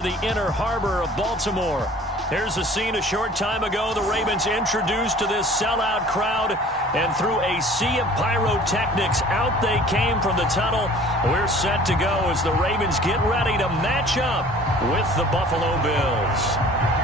The inner harbor of Baltimore. Here's a scene a short time ago. The Ravens introduced to this sellout crowd, and through a sea of pyrotechnics, out they came from the tunnel. We're set to go as the Ravens get ready to match up with the Buffalo Bills.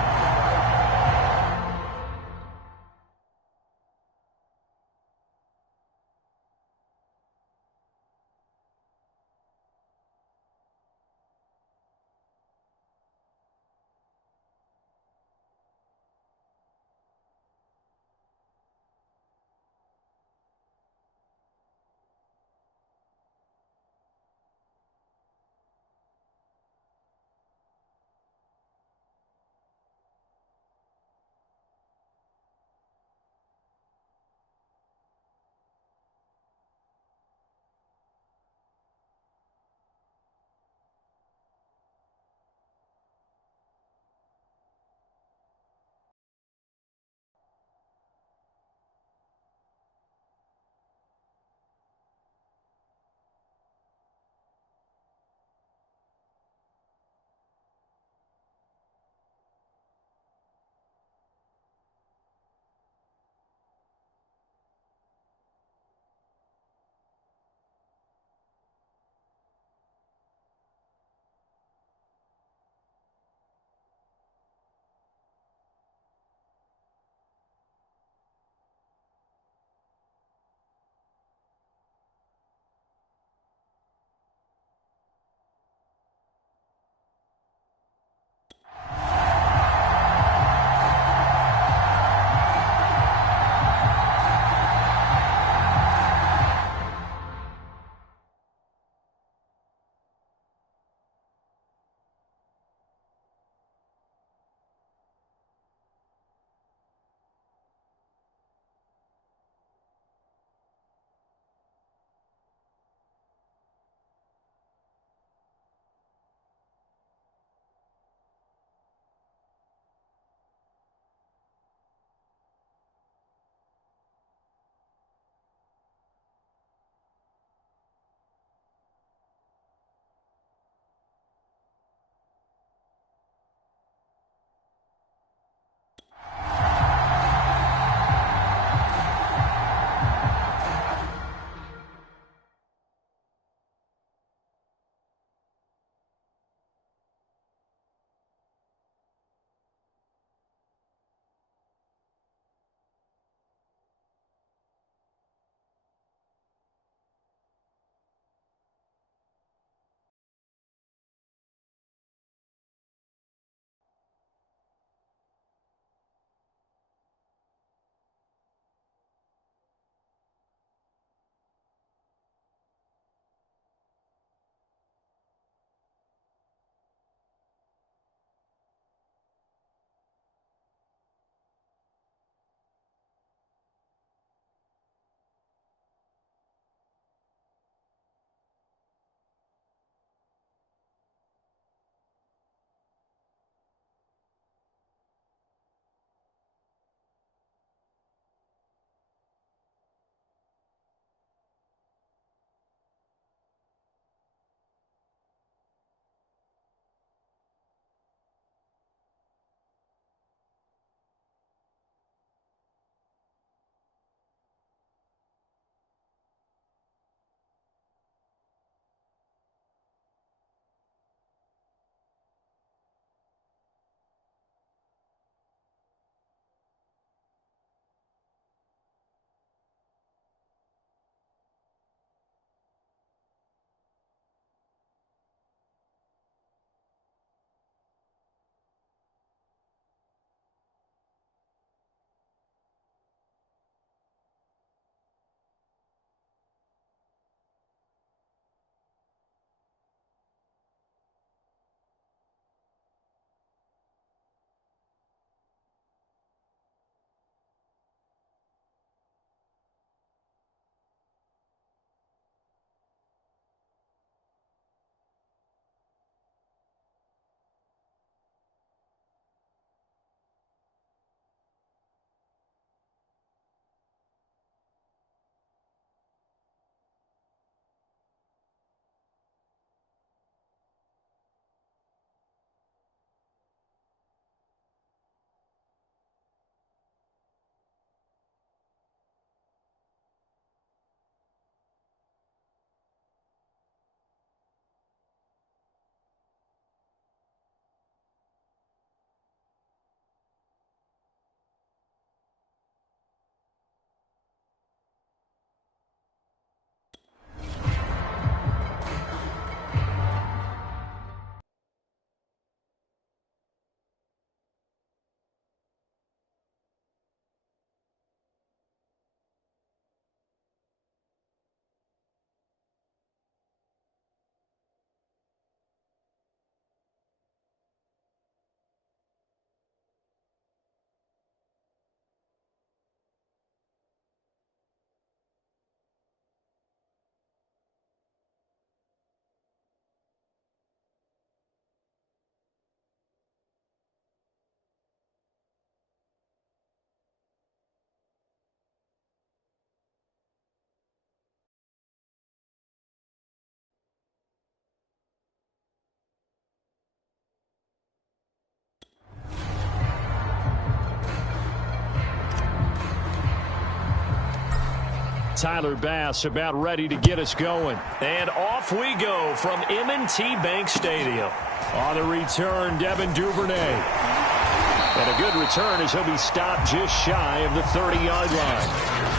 Tyler Bass about ready to get us going. And off we go from M&T Bank Stadium. On the return, Devin Duvernay. And a good return as he'll be stopped just shy of the 30-yard line.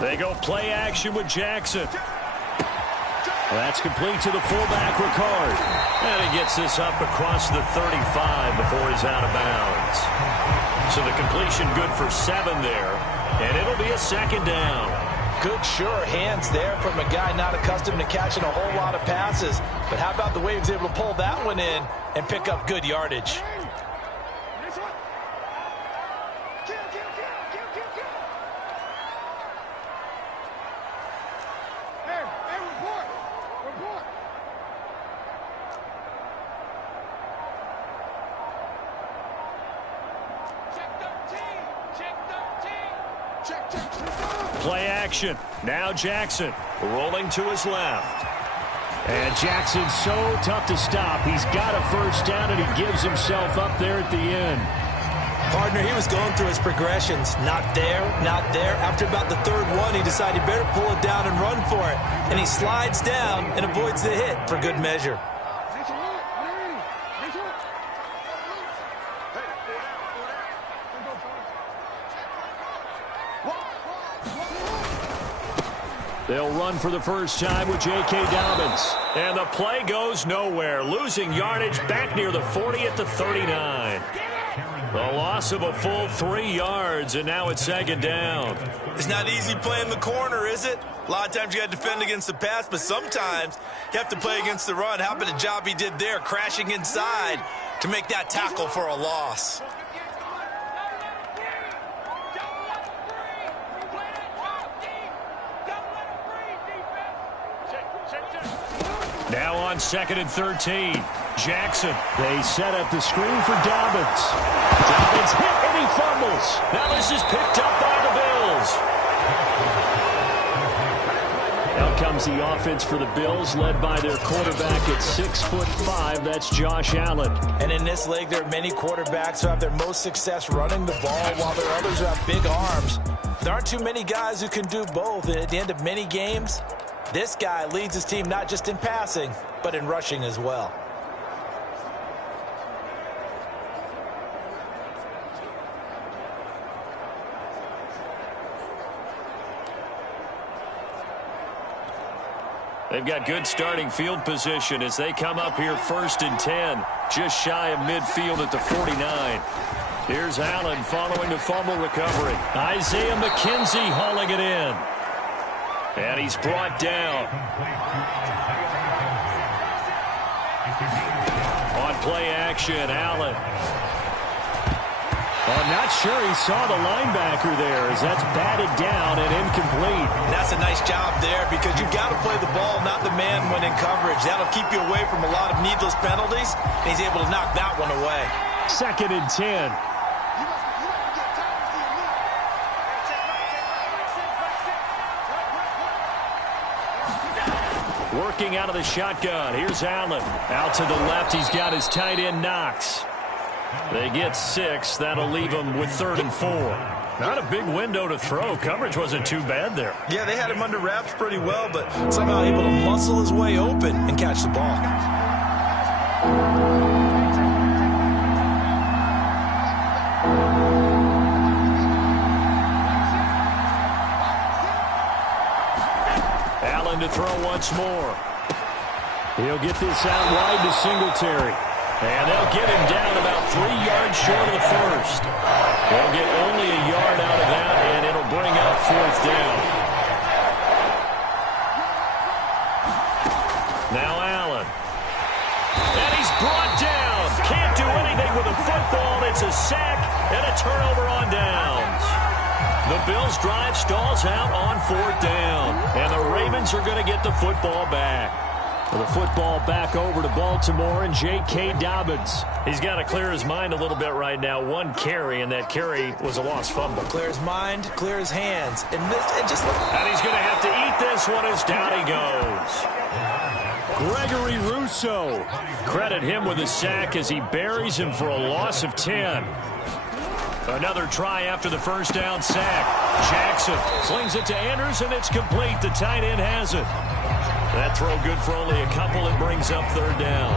They go play action with Jackson. That's complete to the fullback, Ricard. And he gets this up across the 35 before he's out of bounds. So the completion good for 7 there. And it'll be a second down. Good, sure hands there from a guy not accustomed to catching a whole lot of passes. But how about the way he was able to pull that one in and pick up good yardage? Play action. Now Jackson rolling to his left. And Jackson's so tough to stop. He's got a first down, and he gives himself up there at the end. Partner, he was going through his progressions. Not there, not there. After about the third one, he decided he better pull it down and run for it. And he slides down and avoids the hit for good measure. They'll run for the first time with J.K. Dobbins. And the play goes nowhere. Losing yardage back near the 40 at the 39. The loss of a full 3 yards, and now it's second down. It's not easy playing the corner, is it? A lot of times you got to defend against the pass, but sometimes you have to play against the run. How about the job he did there, crashing inside to make that tackle for a loss? Now on 2nd and 13. Jackson. They set up the screen for Dobbins. Dobbins hit and he fumbles. Now this is picked up by the Bills. Out comes the offense for the Bills, led by their quarterback at 6'5". That's Josh Allen. And in this league, there are many quarterbacks who have their most success running the ball, while there are others who have big arms. There aren't too many guys who can do both. And at the end of many games, this guy leads his team not just in passing, but in rushing as well. They've got good starting field position as they come up here 1st and 10, just shy of midfield at the 49. Here's Allen following the fumble recovery. Isaiah McKenzie hauling it in. And he's brought down. On play action, Allen. I'm not sure he saw the linebacker there as that's batted down and incomplete. That's a nice job there because you've got to play the ball, not the man when in coverage. That'll keep you away from a lot of needless penalties, and he's able to knock that one away. 2nd and 10. Working out of the shotgun. Here's Allen. Out to the left. He's got his tight end, Knox. They get 6. That'll leave them with 3rd and 4. Not a big window to throw. Coverage wasn't too bad there. Yeah, they had him under wraps pretty well, but somehow able to muscle his way open and catch the ball. Allen to throw once more. He'll get this out wide to Singletary. And they'll get him down about 3 yards short of the first. They'll get only a yard out of that, and it'll bring up 4th down. Now Allen. And he's brought down. Can't do anything with a football. It's a sack and a turnover on downs. The Bills' drive stalls out on 4th down. And the Ravens are going to get the football back. The football back over to Baltimore and J.K. Dobbins. He's got to clear his mind a little bit right now. One carry, and that carry was a lost fumble. Clear his mind, clear his hands. And he's going to have to eat this one as down he goes. Gregory Rousseau. Credit him with a sack as he buries him for a loss of 10. Another try after the first down sack. Jackson slings it to Andrews, and it's complete. The tight end has it. That throw good for only a couple. It brings up third down.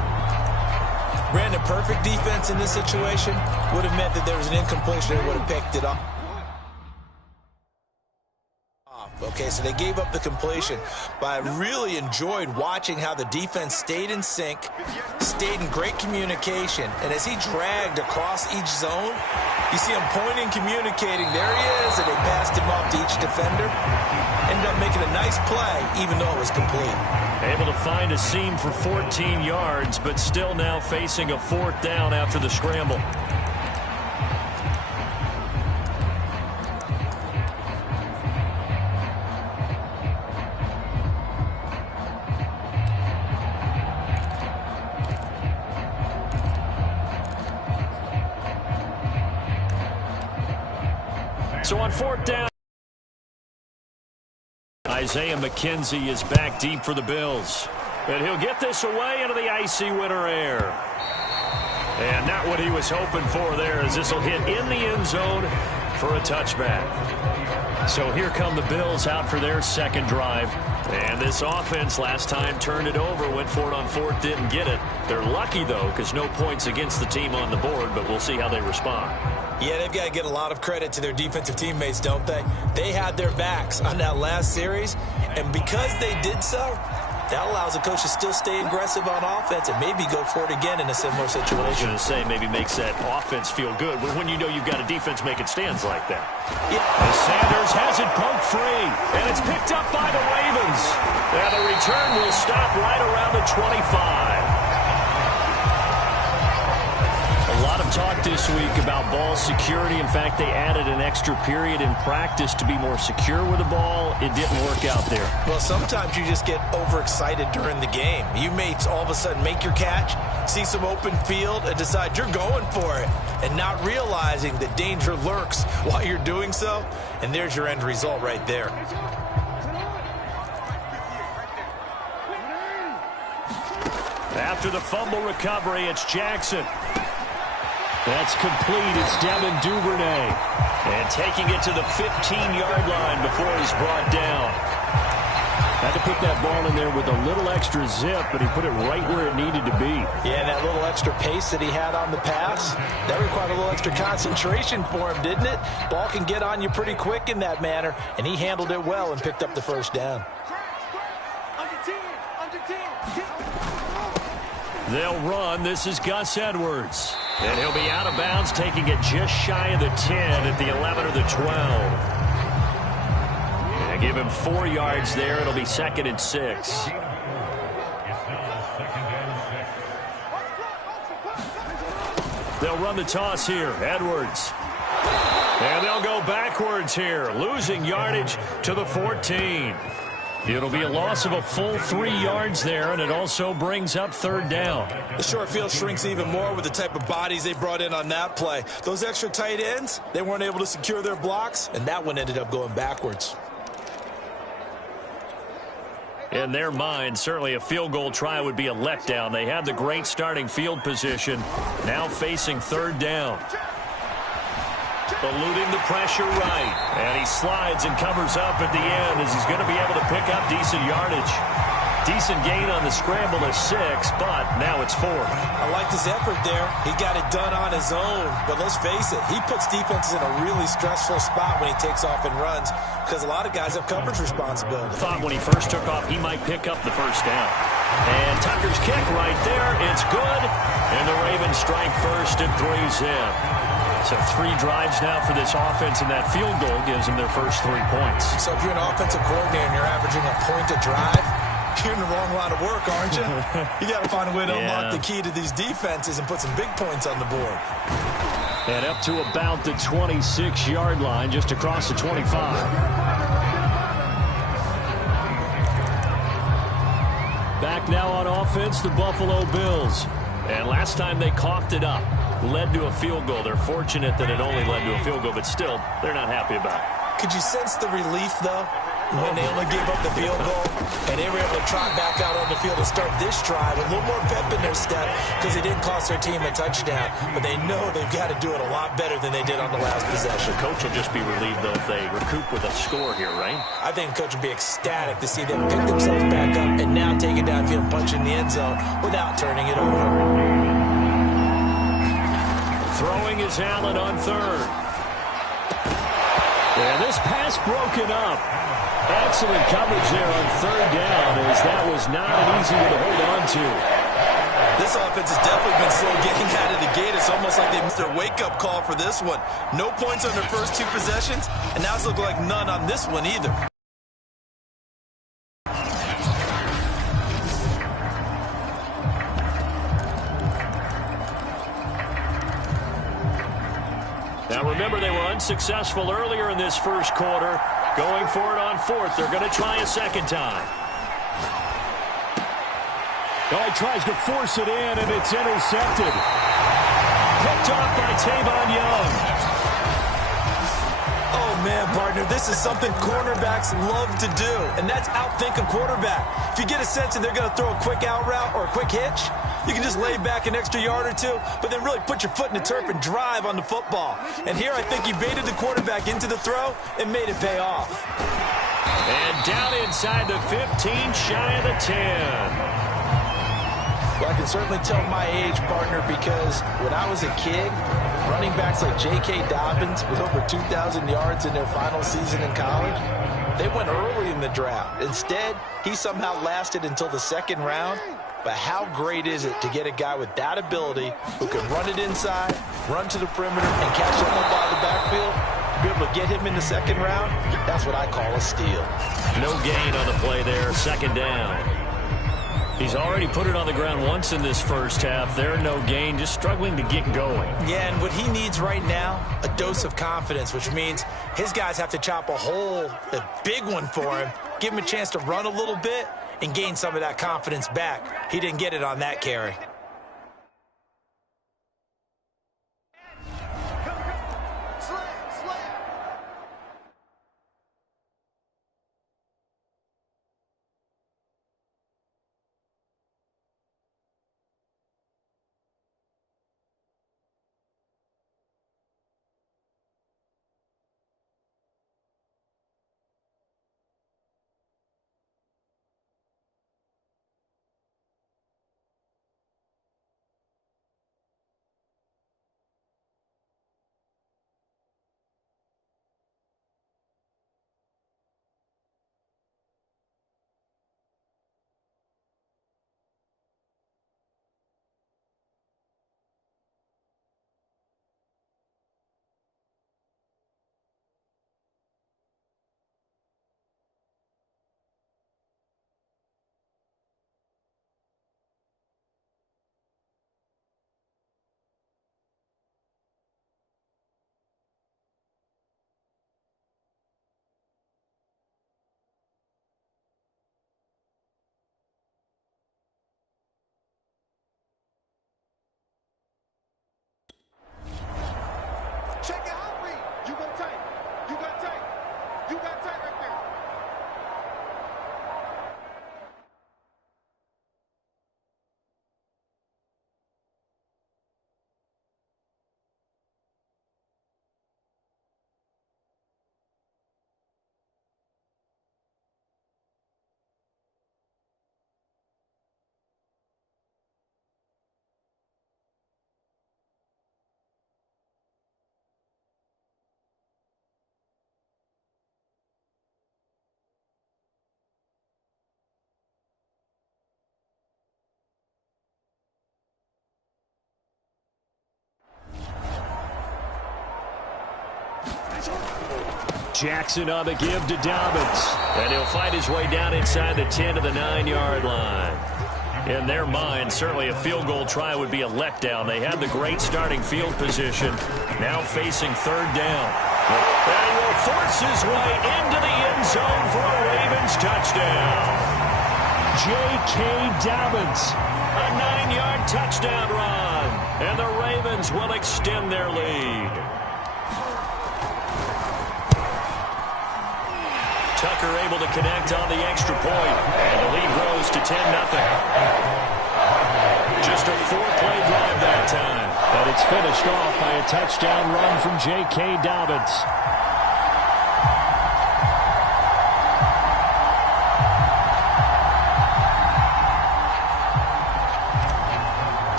Brandon, perfect defense in this situation would have meant that there was an incompletion and would have picked it up. Okay, so they gave up the completion, but I really enjoyed watching how the defense stayed in sync, stayed in great communication, and as he dragged across each zone, you see him pointing, communicating, there he is, and they passed him off to each defender. Ended up making a nice play, even though it was complete. Able to find a seam for 14 yards, but still now facing a fourth down after the scramble. So on fourth down, Isaiah McKenzie is back deep for the Bills. And he'll get this away into the icy winter air. And not what he was hoping for there, as this will hit in the end zone for a touchback. So here come the Bills out for their second drive. And this offense last time turned it over, went for it on fourth, didn't get it. They're lucky, though, because no points against the team on the board, but we'll see how they respond. Yeah, they've got to get a lot of credit to their defensive teammates, don't they? They had their backs on that last series, and because they did so, that allows the coach to still stay aggressive on offense and maybe go for it again in a similar situation. I was going to say maybe makes that offense feel good, but when you know you've got a defense making stands like that. Yeah. As Sanders has it poked free, and it's picked up by the Ravens. And the return will stop right around the 25. A lot of talk this week about ball security. In fact, they added an extra period in practice to be more secure with the ball. It didn't work out there. Well, sometimes you just get overexcited during the game. You may all of a sudden make your catch, see some open field, and decide you're going for it, and not realizing that danger lurks while you're doing so. And there's your end result right there. After the fumble recovery, it's Jackson. That's complete. It's Devin Duvernay. And taking it to the 15-yard line before he's brought down. Had to put that ball in there with a little extra zip, but he put it right where it needed to be. Yeah, and that little extra pace that he had on the pass, that required a little extra concentration for him, didn't it? Ball can get on you pretty quick in that manner, and he handled it well and picked up the first down. They'll run. This is Gus Edwards. And he'll be out of bounds, taking it just shy of the 10 at the 11 or the 12. And give him 4 yards there. It'll be 2nd and 6. They'll run the toss here. Edwards. And they'll go backwards here, losing yardage to the 14. It'll be a loss of a full 3 yards there, and it also brings up third down. The short field shrinks even more with the type of bodies they brought in on that play. Those extra tight ends, they weren't able to secure their blocks, and that one ended up going backwards. In their mind, certainly a field goal try would be a letdown. They had the great starting field position, now facing third down. Eluding the pressure right. And he slides and covers up at the end as he's going to be able to pick up decent yardage. Decent gain on the scramble of 6, but now it's 4th. I liked his effort there. He got it done on his own. But let's face it, he puts defenses in a really stressful spot when he takes off and runs because a lot of guys have coverage responsibility. Thought when he first took off he might pick up the first down. And Tucker's kick right there. It's good. And the Ravens strike first and 3's in. So 3 drives now for this offense, and that field goal gives them their first 3 points. So if you're an offensive coordinator and you're averaging a point a drive, you're in the wrong line of work, aren't you? You got to find a way to unlock the key to these defenses and put some big points on the board. And up to about the 26-yard line, just across the 25. Back now on offense, the Buffalo Bills. And last time they coughed it up, led to a field goal. They're fortunate that it only led to a field goal, but still, they're not happy about it. Could you sense the relief, though, when they only gave up the field goal and they were able to trot back out on the field and start this drive with a little more pep in their step because they didn't cost their team a touchdown, but they know they've got to do it a lot better than they did on the last possession. The coach will just be relieved, though, if they recoup with a score here, right? I think the coach will be ecstatic to see them pick themselves back up and now take it downfield and punch in the end zone without turning it over. Throwing is Allen on third. And this pass broken up. Excellent coverage there on third down, as that was not an easy one to hold on to. This offense has definitely been slow getting out of the gate. It's almost like they missed their wake-up call for this one. No points on their first two possessions, and now it's looking like none on this one either. Now remember, they were unsuccessful earlier in this first quarter. Going for it on fourth. They're going to try a second time. Oh, he tries to force it in, and it's intercepted. Picked off by Tavon Young. Oh, man, partner, this is something cornerbacks love to do, and that's outthink a quarterback. If you get a sense that they're going to throw a quick out route or a quick hitch, you can just lay back an extra yard or two, but then really put your foot in the turf and drive on the football. And here I think he baited the quarterback into the throw and made it pay off. And down inside the 15, shy of the 10. Well, I can certainly tell my age, partner, because when I was a kid, running backs like J.K. Dobbins with over 2,000 yards in their final season in college, they went early in the draft. Instead, he somehow lasted until the second round. But how great is it to get a guy with that ability who can run it inside, run to the perimeter, and catch the football in the backfield? To be able to get him in the second round, that's what I call a steal. No gain on the play there, second down. He's already put it on the ground once in this first half. There, no gain, just struggling to get going. Yeah, and what he needs right now, a dose of confidence, which means his guys have to chop a big one for him, give him a chance to run a little bit, and gain some of that confidence back. He didn't get it on that carry. Check it out, Reed. You go tight. You got tight. You got tight right there. Jackson on the give to Dobbins. And he'll fight his way down inside the 10 to the 9-yard line. In their mind, certainly a field goal try would be a letdown. They had the great starting field position, now facing third down. And he will force his way into the end zone for a Ravens touchdown. J.K. Dobbins. A 9-yard touchdown run. And the Ravens will extend their lead. Tucker able to connect on the extra point. And the lead grows to 10-0. Just a 4-play drive that time. And it's finished off by a touchdown run from J.K. Dobbins.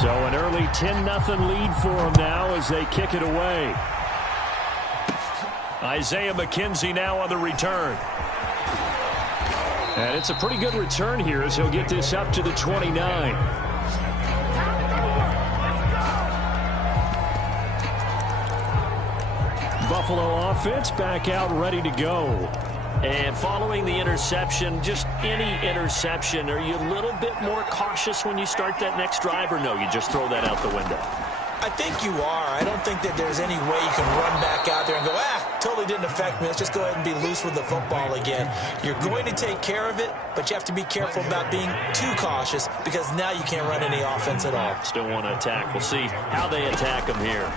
So an early 10-0 lead for them now as they kick it away. Isaiah McKenzie now on the return. And it's a pretty good return here as he'll get this up to the 29. Buffalo offense back out ready to go. And following the interception, just any interception, are you a little bit more cautious when you start that next drive, or no, you just throw that out the window? I think you are. I don't think that there's any way you can run back out there and go, totally didn't affect me. Let's just go ahead and be loose with the football again. You're going to take care of it, but you have to be careful about being too cautious because now you can't run any offense at all. Still want to attack. We'll see how they attack him here.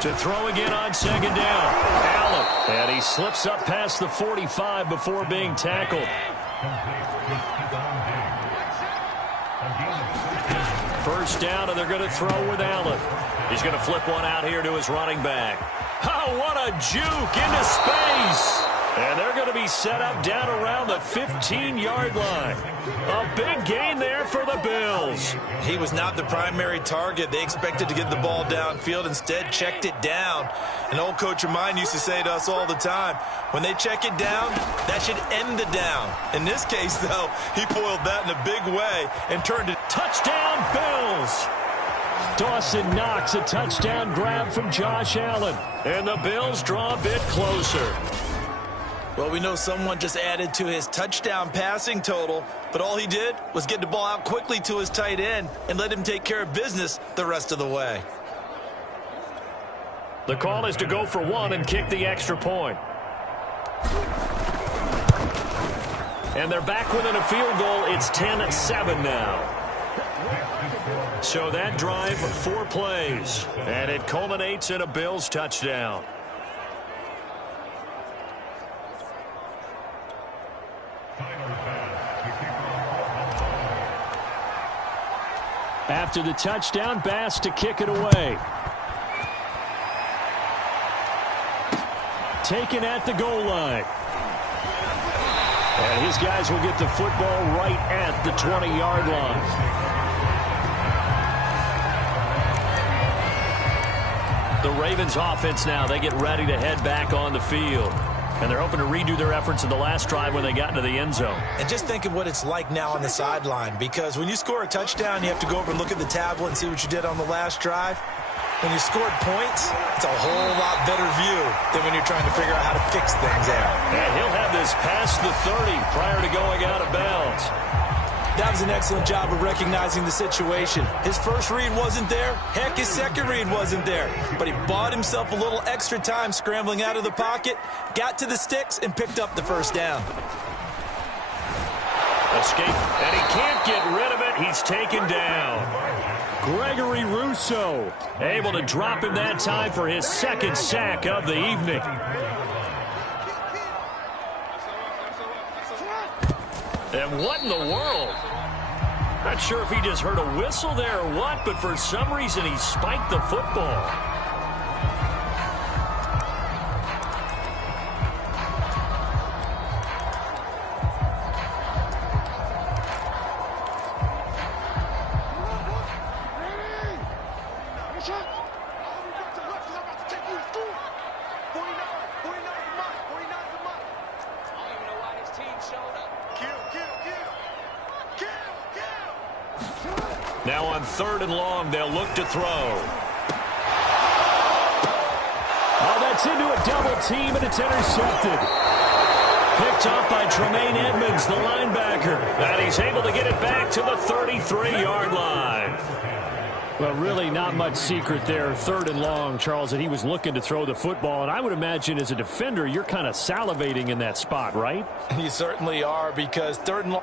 To throw again on second down. Allen. And he slips up past the 45 before being tackled. First down, and they're going to throw with Allen. He's going to flip one out here to his running back. Oh, what a juke into space. And they're going to be set up down around the 15-yard line. A big gain there for the Bills. He was not the primary target. They expected to get the ball downfield. Instead, checked it down. An old coach of mine used to say to us all the time, when they check it down, that should end the down. In this case, though, he foiled that in a big way and turned it. Touchdown, Bills. Dawson Knox, a touchdown grab from Josh Allen. And the Bills draw a bit closer. Well, we know someone just added to his touchdown passing total, but all he did was get the ball out quickly to his tight end and let him take care of business the rest of the way. The call is to go for one and kick the extra point. And they're back within a field goal. It's 10-7 now. So that drive, 4 plays, and it culminates in a Bills touchdown. After the touchdown, Bass to kick it away. Taken at the goal line. And his guys will get the football right at the 20-yard line. The Ravens offense now, they get ready to head back on the field. And they're hoping to redo their efforts in the last drive when they got into the end zone. And just think of what it's like now on the sideline, because when you score a touchdown, you have to go over and look at the tablet and see what you did on the last drive. When you scored points, it's a whole lot better view than when you're trying to figure out how to fix things out. And he'll have this past the 30 prior to going out of bounds. That was an excellent job of recognizing the situation. His first read wasn't there. Heck, his second read wasn't there. But he bought himself a little extra time scrambling out of the pocket, got to the sticks, and picked up the first down. Escape, and he can't get rid of it. He's taken down. Gregory Rousseau able to drop him that time for his second sack of the evening. And what in the world? Not sure if he just heard a whistle there or what, but for some reason he spiked the football. Now on 3rd and long, they'll look to throw. Oh, that's into a double team, and it's intercepted. Picked up by Tremaine Edmonds, the linebacker. And he's able to get it back to the 33-yard line. Well, really not much secret there. 3rd and long, Charles, and he was looking to throw the football. And I would imagine as a defender, you're kind of salivating in that spot, right? You certainly are, because 3rd and long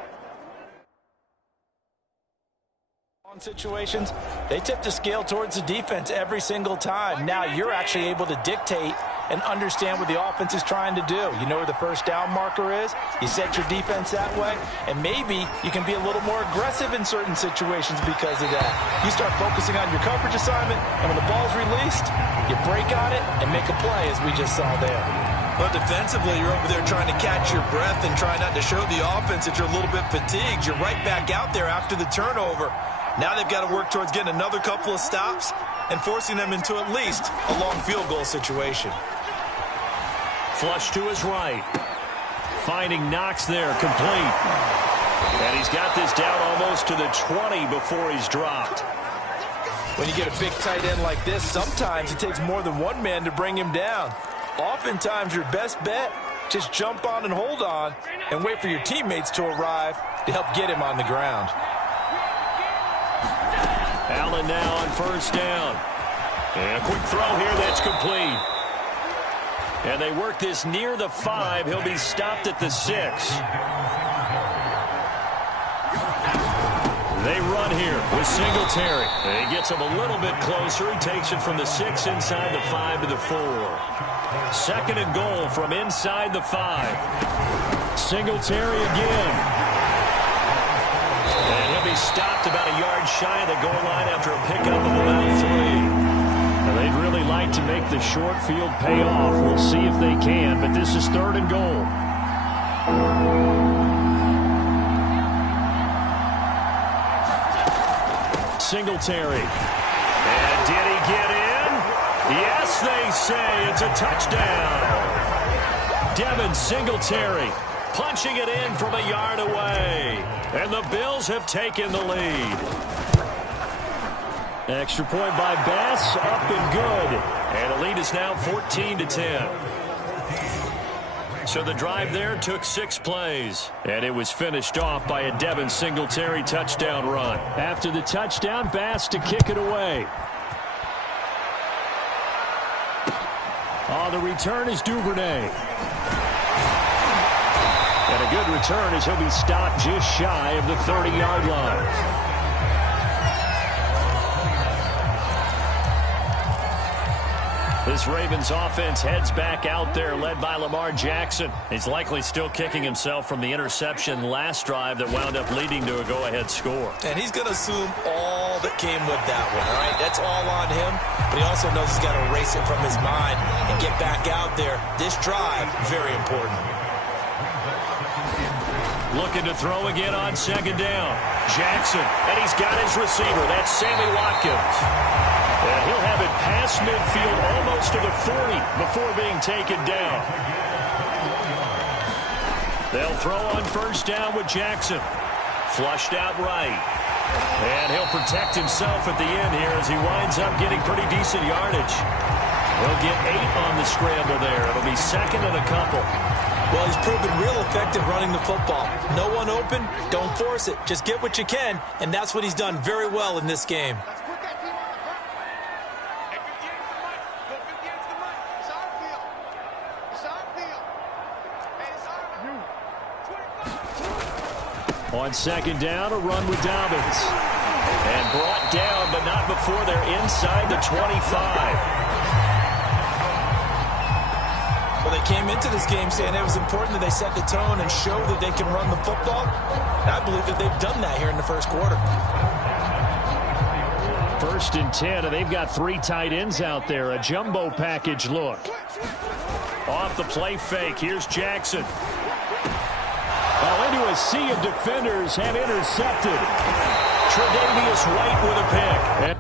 situations, they tip the scale towards the defense every single time. Now you're actually able to dictate and understand what the offense is trying to do. You know where the first down marker is. You set your defense that way, and maybe you can be a little more aggressive in certain situations because of that. You start focusing on your coverage assignment, and when the ball's released, you break on it and make a play, as we just saw there. But defensively, you're over there trying to catch your breath and try not to show the offense that you're a little bit fatigued. You're right back out there after the turnover. Now they've got to work towards getting another couple of stops and forcing them into at least a long field goal situation. Flush to his right. Finding Knox there, complete. And he's got this down almost to the 20 before he's dropped. When you get a big tight end like this, sometimes it takes more than one man to bring him down. Oftentimes, your best bet, just jump on and hold on and wait for your teammates to arrive to help get him on the ground. Allen now on 1st down. And a quick throw here that's complete. And they work this near the 5. He'll be stopped at the 6. They run here with Singletary. And he gets him a little bit closer. He takes it from the 6 inside the 5 to the 4. 2nd and goal from inside the 5. Singletary again. And he'll be stopped about a yard shy of the goal line after a pickup of about 3. Now they'd really like to make the short field pay off. We'll see if they can, but this is 3rd and goal. Singletary. And did he get in? Yes, they say it's a touchdown. Devin Singletary punching it in from a yard away. And the Bills have taken the lead. Extra point by Bass, up and good. And the lead is now 14-10. So the drive there took 6 plays. And it was finished off by a Devin Singletary touchdown run. After the touchdown, Bass to kick it away. The return is Duvernay. And a good return as he'll be stopped just shy of the 30-yard line. This Ravens offense heads back out there, led by Lamar Jackson. He's likely still kicking himself from the interception last drive that wound up leading to a go-ahead score. And he's going to assume all that came with that one, all right? That's all on him, but he also knows he's got to erase it from his mind and get back out there. This drive, very important. Looking to throw again on 2nd down. Jackson, and he's got his receiver. That's Sammy Watkins. And he'll have it past midfield almost to the 40 before being taken down. They'll throw on 1st down with Jackson. Flushed out right. And he'll protect himself at the end here as he winds up getting pretty decent yardage. He'll get 8 on the scramble there. It'll be 2nd and a couple. Well, he's proven real effective running the football. No one open, don't force it. Just get what you can, and that's what he's done very well in this game. On 2nd down, a run with Dobbins. And brought down, but not before they're inside the 25. Well, they came into this game saying it was important that they set the tone and show that they can run the football. And I believe that they've done that here in the first quarter. 1st and 10, and they've got 3 tight ends out there. A jumbo package look. Off the play fake, here's Jackson. Into a sea of defenders and intercepted. Tre'Davious White with a pick.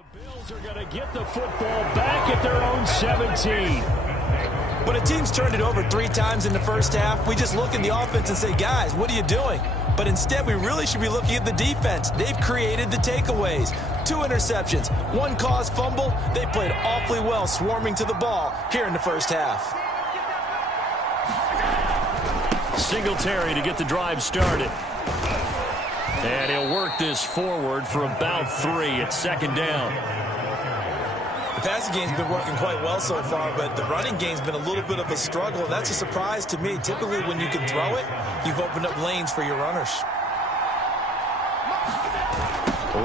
The Bills are going to get the football back at their own 17. When a team's turned it over 3 times in the first half, we just look at the offense and say, guys, what are you doing? But instead, we really should be looking at the defense. They've created the takeaways. 2 interceptions, 1 caused fumble. They played awfully well swarming to the ball here in the first half. Singletary to get the drive started. And he'll work this forward for about 3 at second down. The passing game's been working quite well so far, but the running game's been a little bit of a struggle, and that's a surprise to me. Typically, when you can throw it, you've opened up lanes for your runners.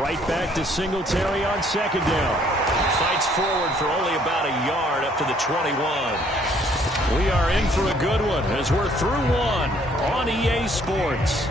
Right back to Singletary on second down. Fights forward for only about a yard up to the 21. We are in for a good one as we're through 1 on EA Sports.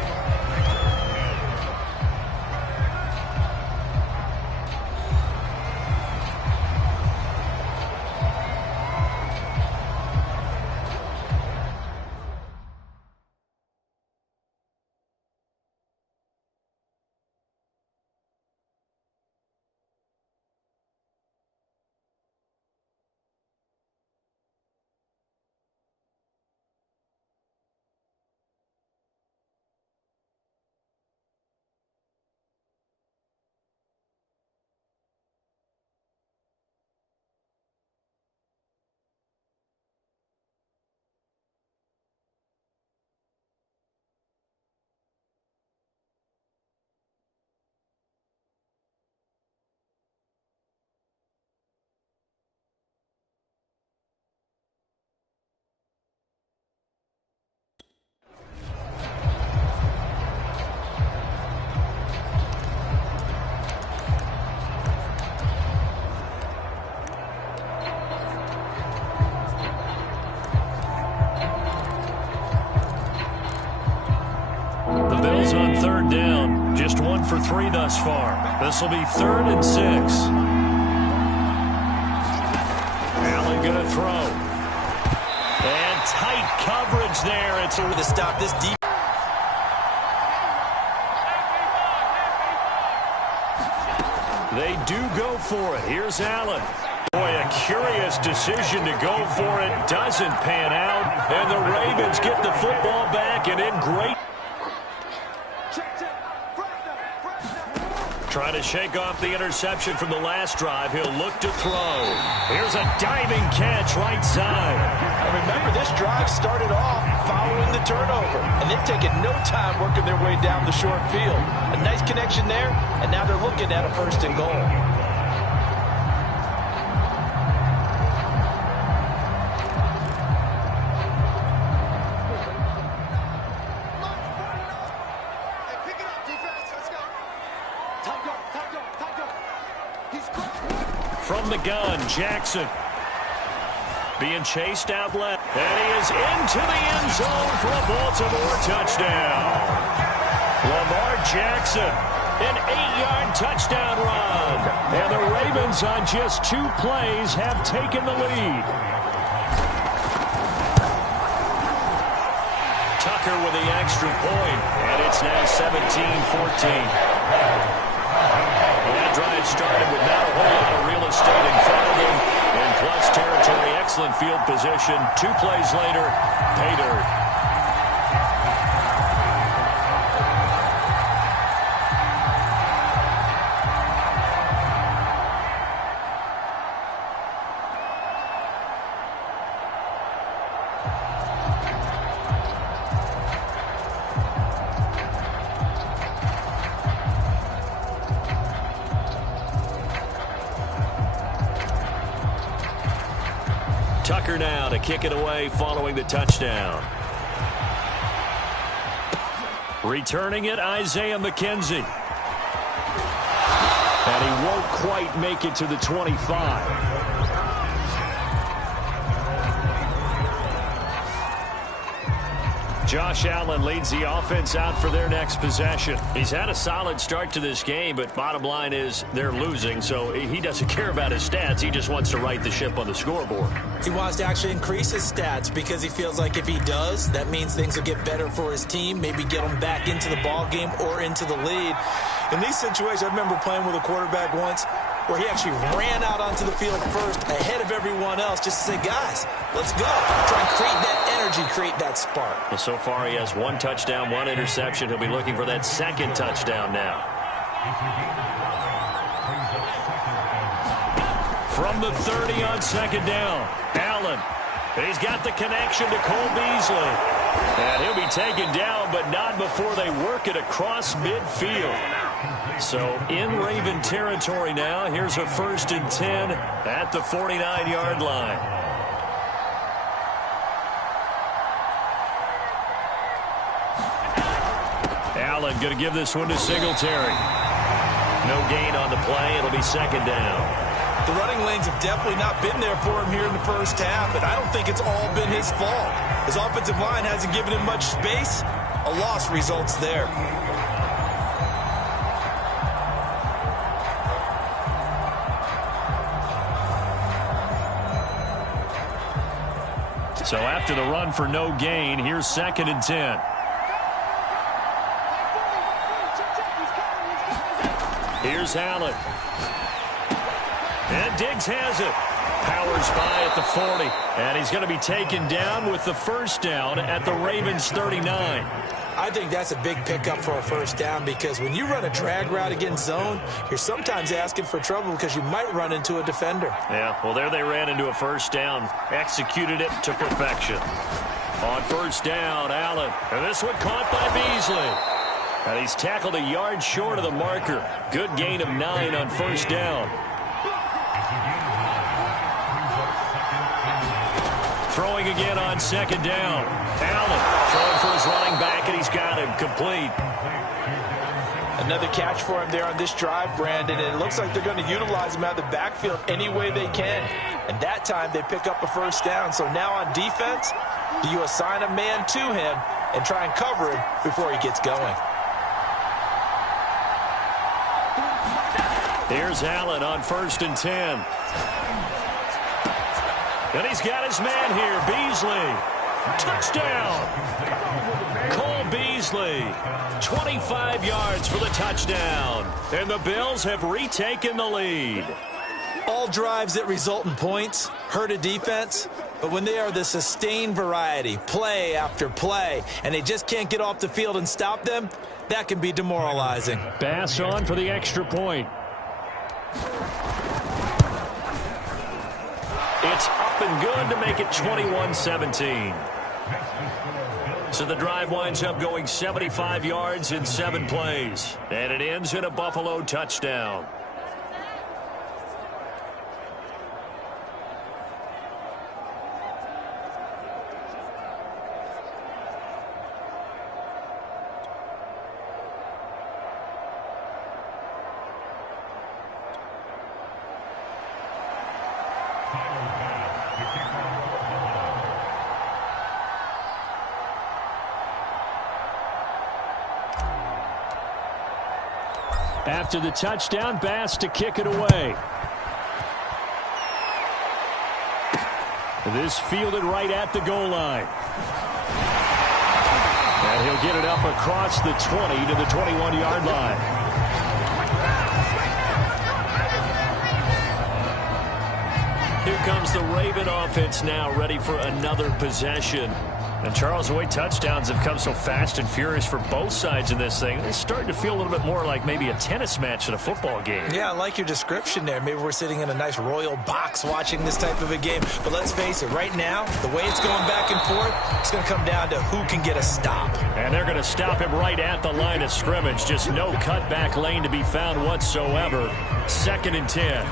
On third down, just 1 for 3 thus far. This will be 3rd and 6. Allen going to throw. And tight coverage there. It's over to stop this deep. They do go for it. Here's Allen. Boy, a curious decision to go for it. Doesn't pan out. And the Ravens get the football back and in great. Trying to shake off the interception from the last drive. He'll look to throw. Here's a diving catch right side. And remember, this drive started off following the turnover, and they've taken no time working their way down the short field. A nice connection there, and now they're looking at a 1st and goal. From the gun, Jackson being chased out left. And he is into the end zone for a Baltimore touchdown. Lamar Jackson, an 8-yard touchdown run. And the Ravens on just 2 plays have taken the lead. Tucker with the extra point, and it's now 17-14. That drive started with not a whole lot of real estate in front of him. In plus territory, excellent field position. 2 plays later, pay dirt. Tucker now to kick it away following the touchdown. Returning it, Isaiah McKenzie. And he won't quite make it to the 25. Josh Allen leads the offense out for their next possession. He's had a solid start to this game, but bottom line is they're losing, so he doesn't care about his stats. He just wants to right the ship on the scoreboard. He wants to actually increase his stats because he feels like if he does, that means things will get better for his team, maybe get them back into the ball game or into the lead. In these situations, I remember playing with a quarterback once. where he actually ran out onto the field first ahead of everyone else just to say, guys, let's go. Try and create that energy, create that spark. Well, so far he has 1 touchdown, 1 interception. He'll be looking for that second touchdown now. From the 30 on second down, Allen. He's got the connection to Cole Beasley. And he'll be taken down, but not before they work it across midfield. So in Raven territory now. Here's a 1st and 10 at the 49-yard line. Allen going to give this one to Singletary. No gain on the play. It'll be second down. The running lanes have definitely not been there for him here in the first half, and I don't think it's all been his fault. His offensive line hasn't given him much space. A loss results there. So after the run for no gain, here's 2nd and 10. Here's Allen. And Diggs has it. Powers by at the 40. And he's going to be taken down with the 1st down at the Ravens 39. I think that's a big pickup for a 1st down because when you run a drag route against zone, you're sometimes asking for trouble because you might run into a defender. Yeah, well, there they ran into a 1st down. Executed it to perfection. On 1st down, Allen. And this one caught by Beasley. And he's tackled a yard short of the marker. Good gain of 9 on 1st down. Throwing again on 2nd down. Allen throwing for his running back, and he's got him complete. Another catch for him there on this drive, Brandon, and it looks like they're going to utilize him out of the backfield any way they can. And that time they pick up a 1st down. So now on defense, do you assign a man to him and try and cover him before he gets going? Here's Allen on 1st and 10. And he's got his man here, Beasley. Touchdown! Cole Beasley, 25 yards for the touchdown. And the Bills have retaken the lead. All drives that result in points hurt a defense, but when they are the sustained variety, play after play, and they just can't get off the field and stop them, that can be demoralizing. Bass on for the extra point. It's up and good to make it 21-17. So the drive winds up going 75 yards in 7 plays. And it ends in a Buffalo touchdown. After the touchdown, Bass to kick it away. This fielded right at the goal line. And he'll get it up across the 20 to the 21-yard line. Here comes the Raven offense now, ready for another possession. And Charles, the way touchdowns have come so fast and furious for both sides in this thing, it's starting to feel a little bit more like maybe a tennis match than a football game. Yeah, I like your description there. Maybe we're sitting in a nice royal box watching this type of a game. But let's face it, right now, the way it's going back and forth, it's going to come down to who can get a stop. And they're going to stop him right at the line of scrimmage. Just no cutback lane to be found whatsoever. 2nd and 10.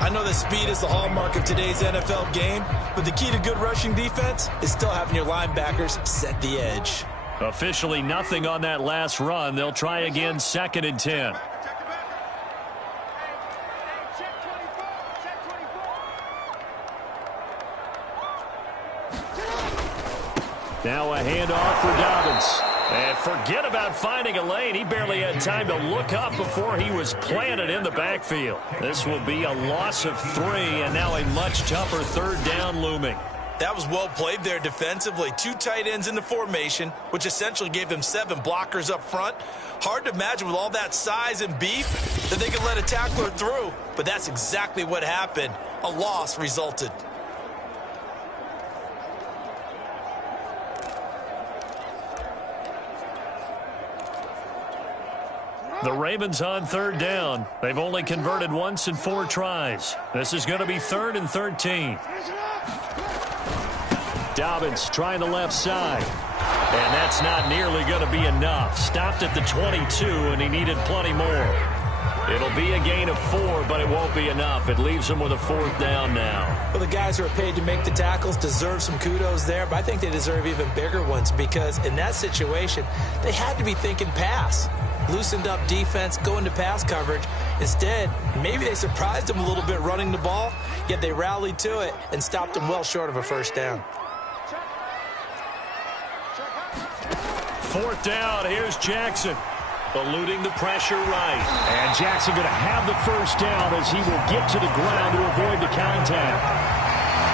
I know that speed is the hallmark of today's NFL game, but the key to good rushing defense is still having your linebackers set the edge. Officially nothing on that last run. They'll try again, 2nd and 10. Now a handoff for Dobbins. And forget about finding a lane. He barely had time to look up before he was planted in the backfield. This will be a loss of 3, and now a much tougher 3rd down looming. That was well played there defensively. 2 tight ends in the formation, which essentially gave them 7 blockers up front. Hard to imagine with all that size and beef that they could let a tackler through, but that's exactly what happened. A loss resulted. The Ravens on 3rd down. They've only converted once in 4 tries. This is going to be 3rd and 13. Dobbins trying the left side. And that's not nearly going to be enough. Stopped at the 22, and he needed plenty more. It'll be a gain of 4, but it won't be enough. It leaves him with a 4th down now. Well, the guys who are paid to make the tackles deserve some kudos there, but I think they deserve even bigger ones because in that situation, they had to be thinking pass. Loosened up defense, going to pass coverage. Instead, maybe they surprised them a little bit running the ball, yet they rallied to it and stopped them well short of a 1st down. 4th down, here's Jackson. Eluding the pressure right. And Jackson going to have the 1st down as he will get to the ground to avoid the contact.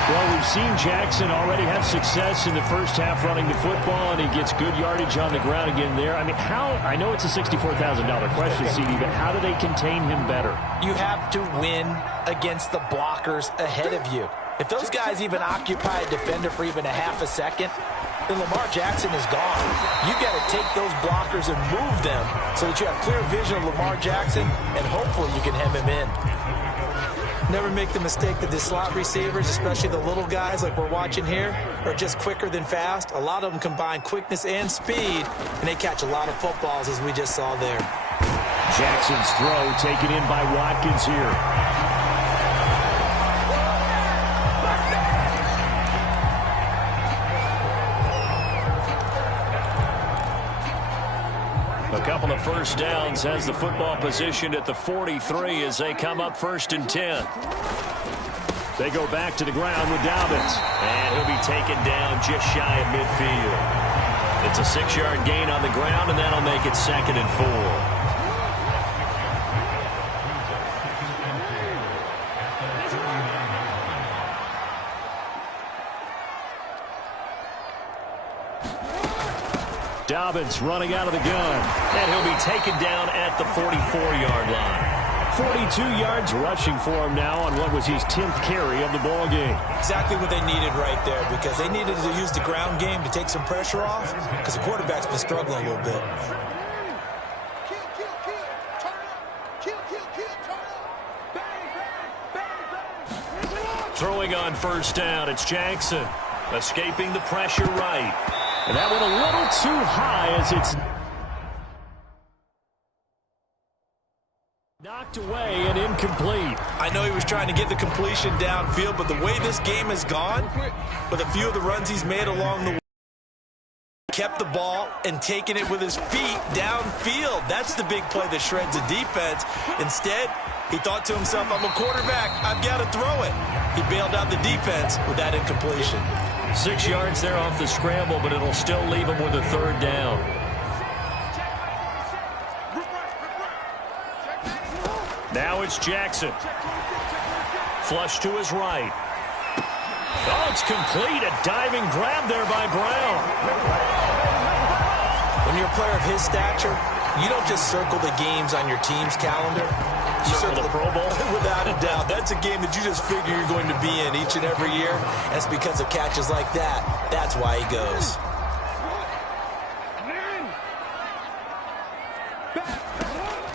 Well, we've seen Jackson already have success in the first half running the football, and he gets good yardage on the ground again there. I mean, I know it's a $64,000 question, CD, but how do they contain him better? You have to win against the blockers ahead of you. If those guys even occupy a defender for even a half a second, then Lamar Jackson is gone. You got to take those blockers and move them so that you have clear vision of Lamar Jackson, and hopefully you can hem him in. Never make the mistake that the slot receivers, especially the little guys like we're watching here, are just quicker than fast. A lot of them combine quickness and speed, and they catch a lot of footballs, as we just saw there. Jackson's throw taken in by Watkins here. A couple of 1st downs has the football positioned at the 43 as they come up 1st and 10. They go back to the ground with Dobbins. And he'll be taken down just shy of midfield. It's a 6-yard gain on the ground, and that'll make it 2nd and 4. Dobbins running out of the gun. And he'll be taken down at the 44-yard line. 42 yards rushing for him now on what was his 10th carry of the ball game. Exactly what they needed right there, because they needed to use the ground game to take some pressure off, because the quarterback's been struggling a little bit. Throwing on 1st down, it's Jackson. Escaping the pressure right. And that went a little too high as it's knocked away and incomplete. I know he was trying to get the completion downfield, but the way this game has gone, with a few of the runs he's made along the way, kept the ball and taken it with his feet downfield. That's the big play that shreds the defense. Instead, he thought to himself, I'm a quarterback, I've got to throw it. He bailed out the defense with that incompletion. 6 yards there off the scramble, but it'll still leave him with a 3rd down. Now it's Jackson. Flush to his right. Oh, it's complete. A diving grab there by Brown. When you're a player of his stature, you don't just circle the games on your team's calendar. You circle the Pro Bowl? Without a doubt. That's a game that you just figure you're going to be in each and every year. And it's because of catches like that. That's why he goes.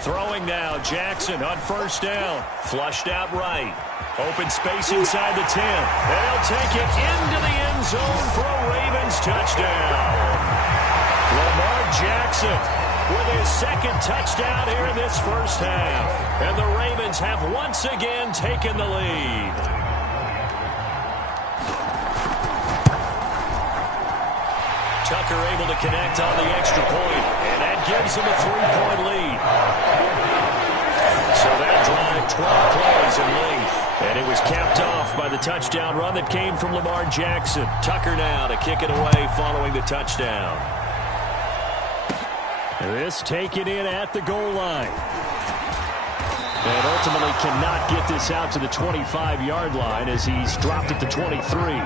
Throwing now, Jackson on 1st down. Flushed out right. Open space inside the 10. They'll take it into the end zone for a Ravens touchdown. Lamar Jackson with his 2nd touchdown here in this 1st half. And the Ravens have once again taken the lead. Tucker able to connect on the extra point, and that gives him a 3-point lead. So that drive, 12 plays in length. And it was capped off by the touchdown run that came from Lamar Jackson. Tucker now to kick it away following the touchdown. This taken in at the goal line. And ultimately cannot get this out to the 25-yard line as he's dropped at the 23.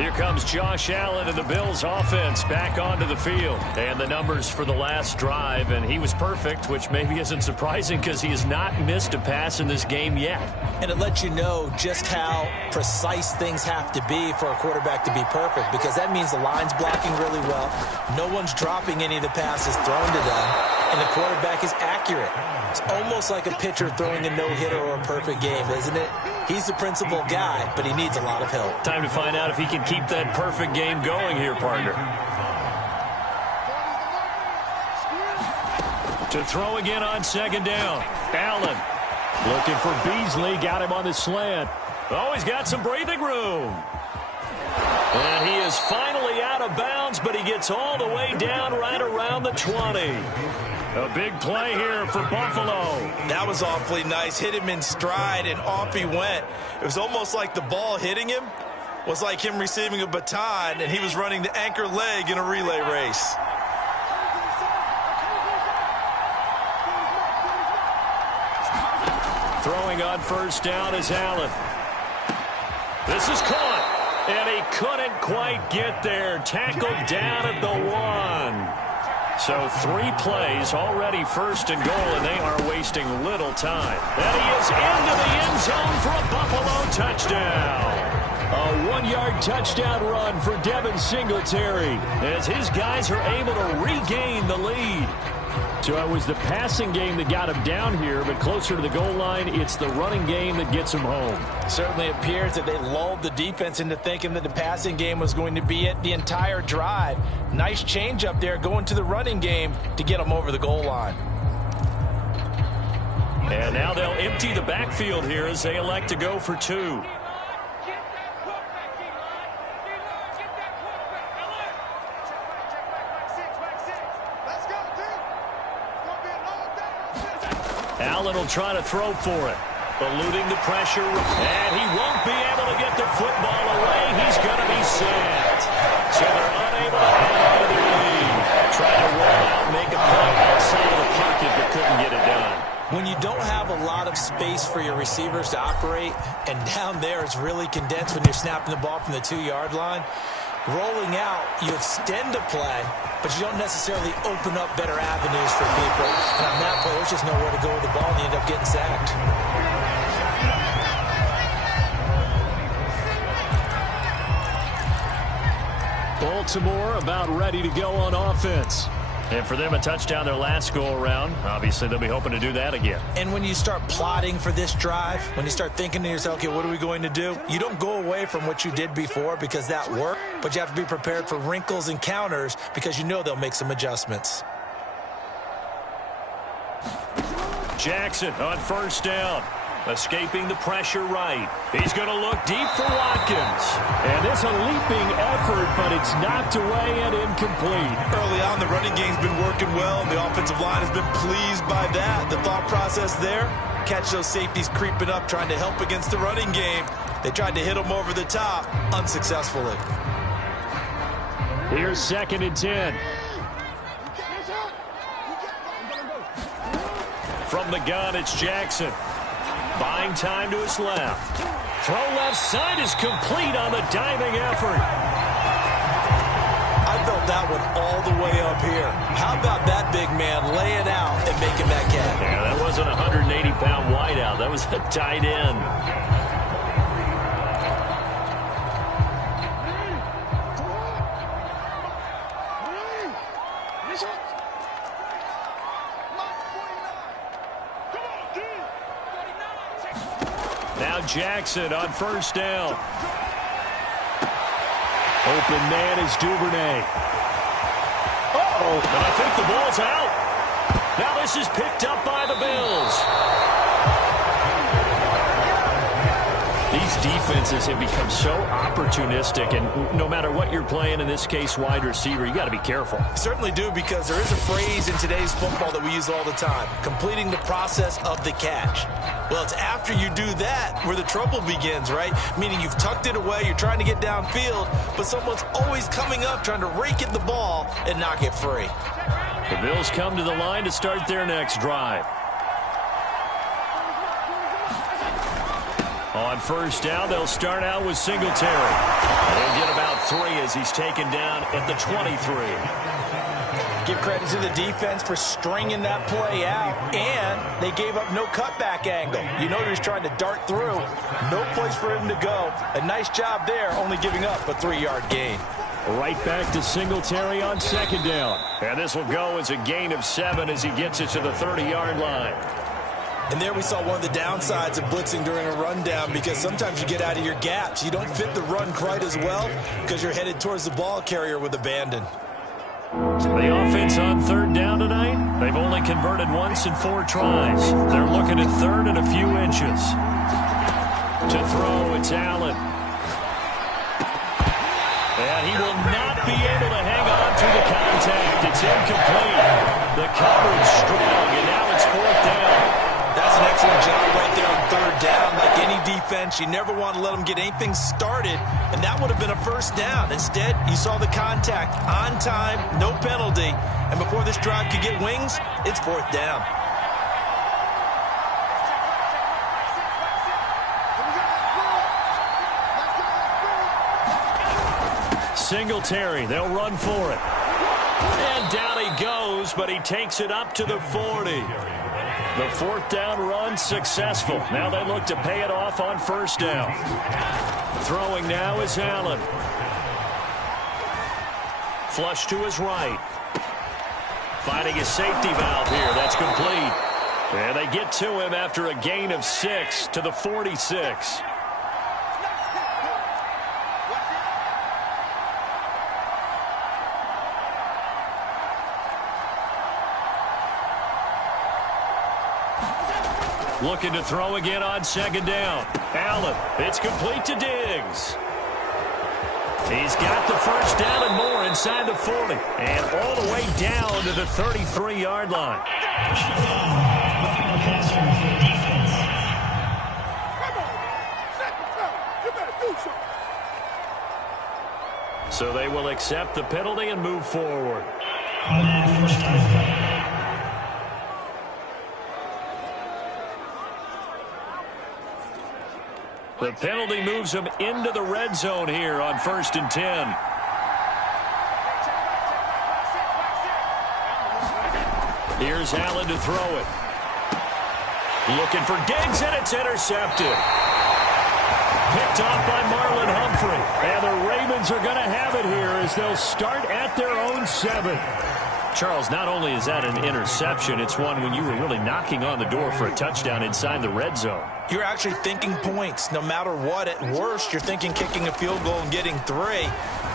Here comes Josh Allen and the Bills offense back onto the field. And the numbers for the last drive, and he was perfect, which maybe isn't surprising because he has not missed a pass in this game yet. And it lets you know just how precise things have to be for a quarterback to be perfect, because that means the line's blocking really well. No one's dropping any of the passes thrown to them, and the quarterback is accurate. It's almost like a pitcher throwing a no-hitter or a perfect game, isn't it? He's the principal guy, but he needs a lot of help. Time to find out if he can keep that perfect game going here, partner. To throw again on second down. Allen looking for Beasley. Got him on the slant. Oh, he's got some breathing room. And he is finally out of bounds, but he gets all the way down right around the 20. A big play here for Buffalo. That was awfully nice. Hit him in stride, and off he went. It was almost like the ball hitting him was like him receiving a baton, and he was running the anchor leg in a relay race. Throwing on first down is Allen. This is caught, and he couldn't quite get there. Tackled down at the 1. So 3 plays, already first and goal, and they are wasting little time. And he is into the end zone for a Buffalo touchdown. A 1-yard touchdown run for Devin Singletary as his guys are able to regain the lead. So it was the passing game that got him down here, but closer to the goal line, it's the running game that gets him home. Certainly appears that they lulled the defense into thinking that the passing game was going to be it the entire drive. Nice change up there going to the running game to get them over the goal line. And now they'll empty the backfield here as they elect to go for 2. Allen will try to throw for it. Eluding the pressure, and he won't be able to get the football away. He's going to be sacked. So they're unable to hang on to their lead. Trying to roll out, make a play outside of the pocket, but couldn't get it done. When you don't have a lot of space for your receivers to operate, and down there it's really condensed when you're snapping the ball from the 2-yard line, rolling out, you extend a play, but you don't necessarily open up better avenues for people. And on that play, there's just nowhere to go with the ball, and you end up getting sacked. Baltimore about ready to go on offense. And for them, a touchdown their last go-around. Obviously, they'll be hoping to do that again. And when you start plotting for this drive, when you start thinking to yourself, okay, what are we going to do? You don't go away from what you did before because that worked, but you have to be prepared for wrinkles and counters because you know they'll make some adjustments. Jackson on first down. Escaping the pressure right. He's going to look deep for Watkins. And it's a leaping effort, but it's knocked away and incomplete. Early on, the running game's been working well, and the offensive line has been pleased by that. The thought process there, catch those safeties creeping up, trying to help against the running game. They tried to hit them over the top, unsuccessfully. Here's 2nd and 10. From the gun, it's Jackson. Buying time to his left. Throw left side is complete on the diving effort. I felt that one all the way up here. How about that big man laying out and making that catch? Yeah, that wasn't a 180-pound wideout. That was a tight end. Now Jackson on first down. Open man is Duvernay. Uh-oh. And I think the ball's out. Now this is picked up by the Bills. These defenses have become so opportunistic, and no matter what you're playing, in this case wide receiver, you got to be careful. Certainly do, because there is a phrase in today's football that we use all the time, completing the process of the catch. Well, it's after you do that where the trouble begins, right? Meaning you've tucked it away, you're trying to get downfield, but someone's always coming up trying to rake at the ball and knock it free. The Bills come to the line to start their next drive. On first down, they'll start out with Singletary. They'll get about 3 as he's taken down at the 23. Give credit to the defense for stringing that play out, and they gave up no cutback angle. You know he was trying to dart through. No place for him to go. A nice job there, only giving up a 3-yard gain. Right back to Singletary on second down. And this will go as a gain of 7 as he gets it to the 30-yard line. And there we saw one of the downsides of blitzing during a rundown, because sometimes you get out of your gaps. You don't fit the run quite as well because you're headed towards the ball carrier with abandon. The offense on third down tonight, they've only converted once in 4 tries. They're looking at third and a few inches. To throw, it's Allen. And he will not be able to hang on through the contact. It's incomplete. The coverage strong, and now it's 4th down. That's an excellent job right there on third down. Like any defense, you never want to let them get anything started, and that would have been a first down. Instead, you saw the contact on time, no penalty, and before this drive could get wings, it's 4th down. Singletary, they'll run for it. And down he goes, but he takes it up to the 40. The 4th down run successful. Now they look to pay it off on first down. Throwing now is Allen. Flush to his right. Finding his safety valve here. That's complete. And they get to him after a gain of 6 to the 46. Looking to throw again on second down. Allen, it's complete to Diggs. He's got the first down and more inside the 40. And all the way down to the 33-yard line. So they will accept the penalty and move forward. The penalty moves him into the red zone here on 1st and 10. Here's Allen to throw it. Looking for Diggs, and it's intercepted. Picked off by Marlon Humphrey. And the Ravens are going to have it here as they'll start at their own 7. Charles, not only is that an interception, it's one when you were really knocking on the door for a touchdown inside the red zone. You're actually thinking points. No matter what, at worst, you're thinking kicking a field goal and getting 3.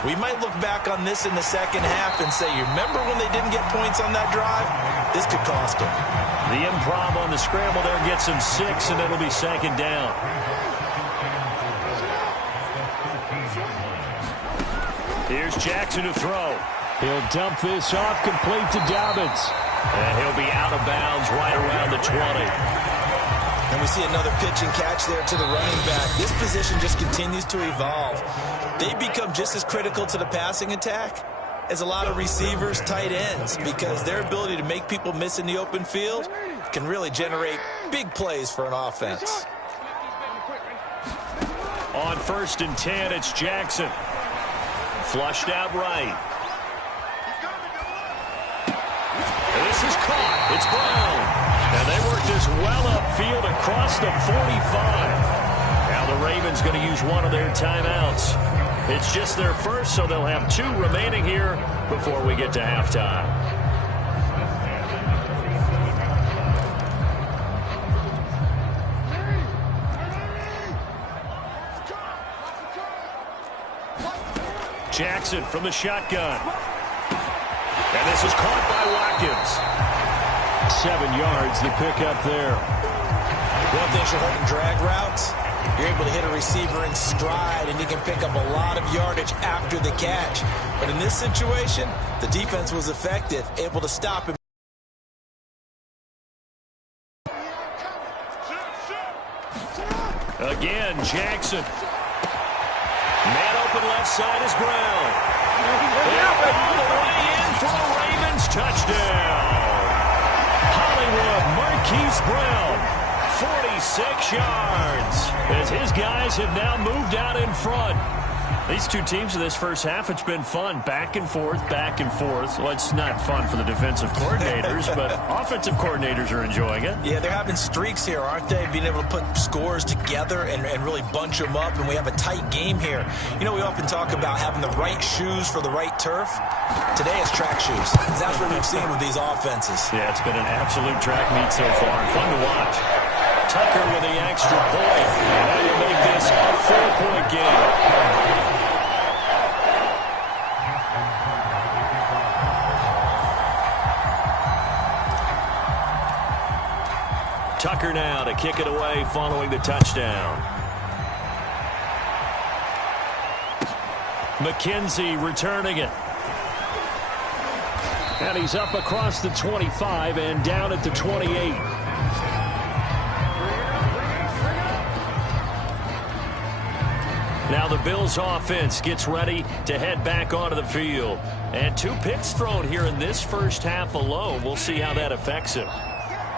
We might look back on this in the second half and say, you remember when they didn't get points on that drive? This could cost them. The improv on the scramble there gets him 6, and it'll be second down. Here's Jackson to throw. He'll dump this off complete to Dobbins. And he'll be out of bounds right around the 20. And we see another pitch and catch there to the running back. This position just continues to evolve. They become just as critical to the passing attack as a lot of receivers, tight ends, because their ability to make people miss in the open field can really generate big plays for an offense. On 1st and 10, it's Jackson. Flushed out right. And this is caught. It's Brown. And they work this well upfield across the 45. Now the Ravens going to use one of their timeouts. It's just their first, so they'll have 2 remaining here before we get to halftime. Jackson from the shotgun. And this is caught by Watkins. 7 yards, the pickup there. One thing should hurt in drag routes, you're able to hit a receiver in stride, and you can pick up a lot of yardage after the catch. But in this situation, the defense was effective, able to stop him. Again, Jackson. Man open left side is Brown. And all the way in for a Ravens touchdown. Hollywood Marquise Brown, 46 yards, as his guys have now moved out in front. These two teams in this first half, it's been fun. Back and forth, back and forth. Well, it's not fun for the defensive coordinators, but offensive coordinators are enjoying it. Yeah, they're having streaks here, aren't they? Being able to put scores together and really bunch them up, and we have a tight game here. You know, we often talk about having the right shoes for the right turf. Today it's track shoes. That's what we've seen with these offenses. Yeah, it's been an absolute track meet so far, and fun to watch. Tucker with the extra point, and that will make this a 4-point game. Tucker now to kick it away following the touchdown. McKenzie returning it. And he's up across the 25 and down at the 28. Now the Bills offense gets ready to head back onto the field. And 2 picks thrown here in this first half alone. We'll see how that affects him.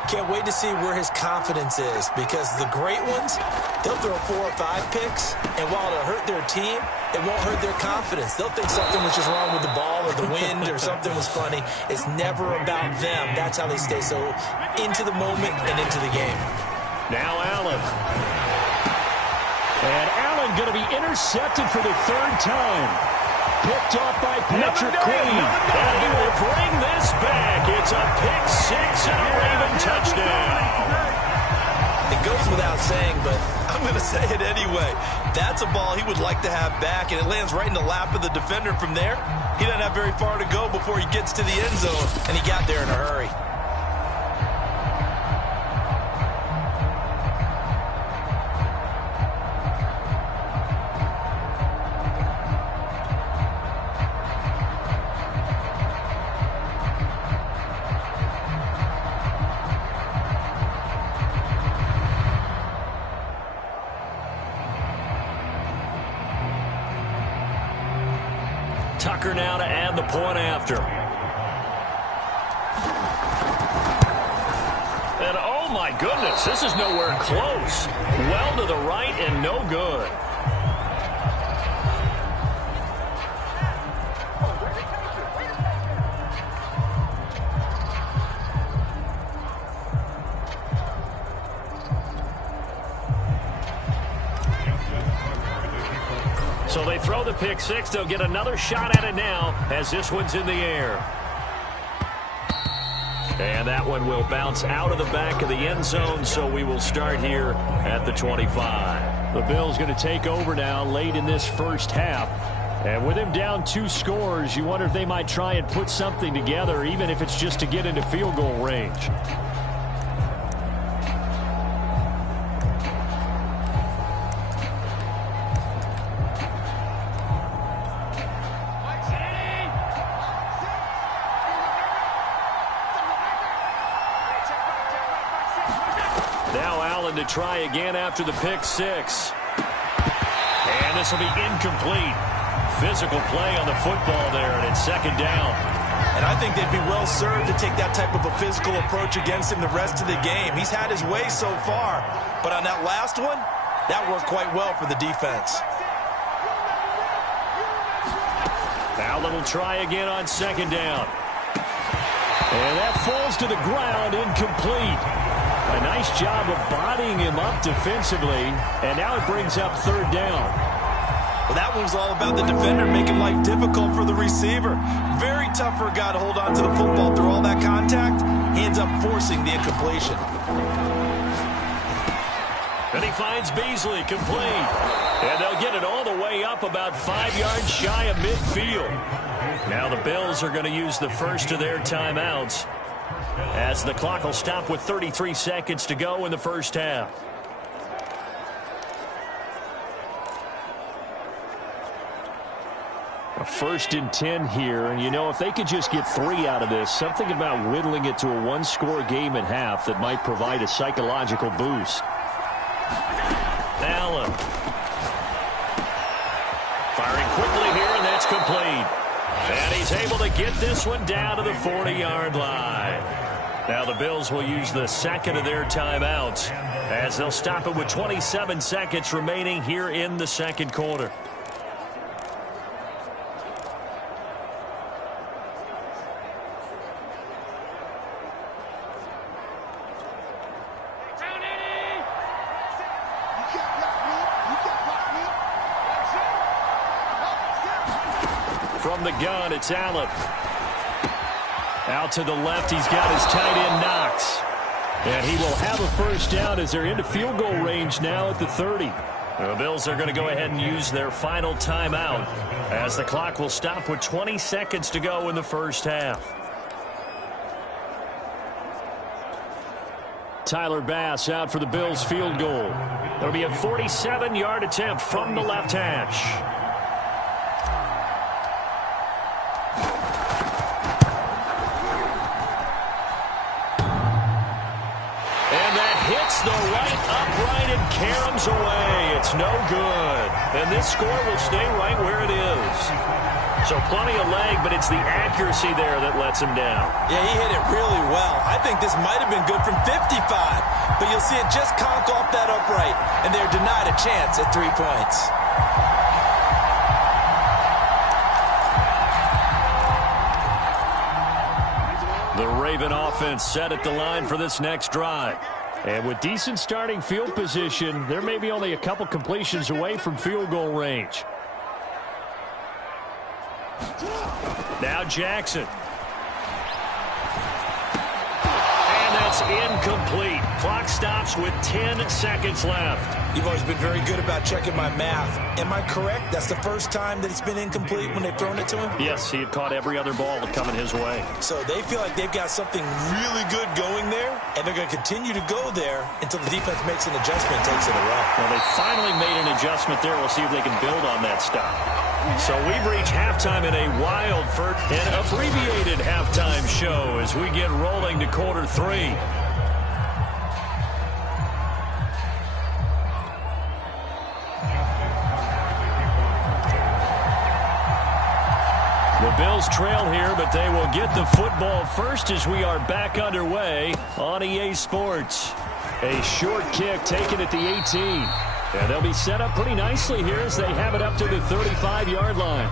Can't wait to see where his confidence is, because the great ones, they'll throw 4 or 5 picks, and while it'll hurt their team, it won't hurt their confidence. They'll think something was just wrong with the ball or the wind or something was funny. It's never about them. That's how they stay so into the moment and into the game. Now Allen. And Allen going to be intercepted for the 3rd time. Picked off by Patrick Queen. And he will bring this back. It's a pick-6 and a Raven touchdown. It goes without saying, but I'm going to say it anyway. That's a ball he would like to have back, and it lands right in the lap of the defender. From there, he doesn't have very far to go before he gets to the end zone, and he got there in a hurry. Tucker now to add the point after. And oh my goodness, this is nowhere close. Well to the right and no good. So they throw the pick-6. They'll get another shot at it now as this one's in the air. And that one will bounce out of the back of the end zone, so we will start here at the 25. The Bills going to take over now late in this first half. And with him down 2 scores, you wonder if they might try and put something together, even if it's just to get into field goal range. Now Allen to try again after the pick-6. And this will be incomplete. Physical play on the football there, and it's 2nd down. And I think they'd be well served to take that type of a physical approach against him the rest of the game. He's had his way so far, but on that last one, that worked quite well for the defense. Allen will try again on 2nd down. And that falls to the ground, incomplete. A nice job of bodying him up defensively, and now it brings up 3rd down. Well, that one was all about the defender making life difficult for the receiver. Very tough for a guy to hold on to the football through all that contact. He ends up forcing the incompletion. And he finds Beasley complete. And they'll get it all the way up about 5 yards shy of midfield. Now the Bills are going to use the first of their timeouts, as the clock will stop with 33 seconds to go in the first half. A 1st and 10 here, and you know, if they could just get 3 out of this, something about whittling it to a 1-score game at half that might provide a psychological boost. Allen firing quickly here, and that's complete. And he's able to get this one down to the 40-yard line. Now the Bills will use the second of their timeouts as they'll stop it with 27 seconds remaining here in the second quarter. From the gun, it's Allen. Out to the left, he's got his tight end Knox. And he will have a first down as they're into field goal range now at the 30. The Bills are going to go ahead and use their final timeout as the clock will stop with 20 seconds to go in the first half. Tyler Bass out for the Bills field goal. It'll be a 47-yard attempt from the left hash. The right upright and caroms away. It's no good. And this score will stay right where it is. So plenty of leg, but it's the accuracy there that lets him down. Yeah, he hit it really well. I think this might have been good from 55. But you'll see it just conk off that upright. And they're denied a chance at 3 points. The Raven offense set at the line for this next drive. And with decent starting field position, they're maybe only a couple completions away from field goal range. Now Jackson. And that's incomplete. Clock stops with 10 seconds left. You've always been very good about checking my math. Am I correct? That's the first time that it's been incomplete when they've thrown it to him? Yes, he had caught every other ball coming his way. So they feel like they've got something really good going there, and they're going to continue to go there until the defense makes an adjustment and takes it away. Well, they finally made an adjustment there. We'll see if they can build on that stop. So we've reached halftime in a wild and abbreviated halftime show as we get rolling to quarter 3. The Bills trail here, but they will get the football first as we are back underway on EA Sports. A short kick taken at the 18. And they'll be set up pretty nicely here as they have it up to the 35-yard line.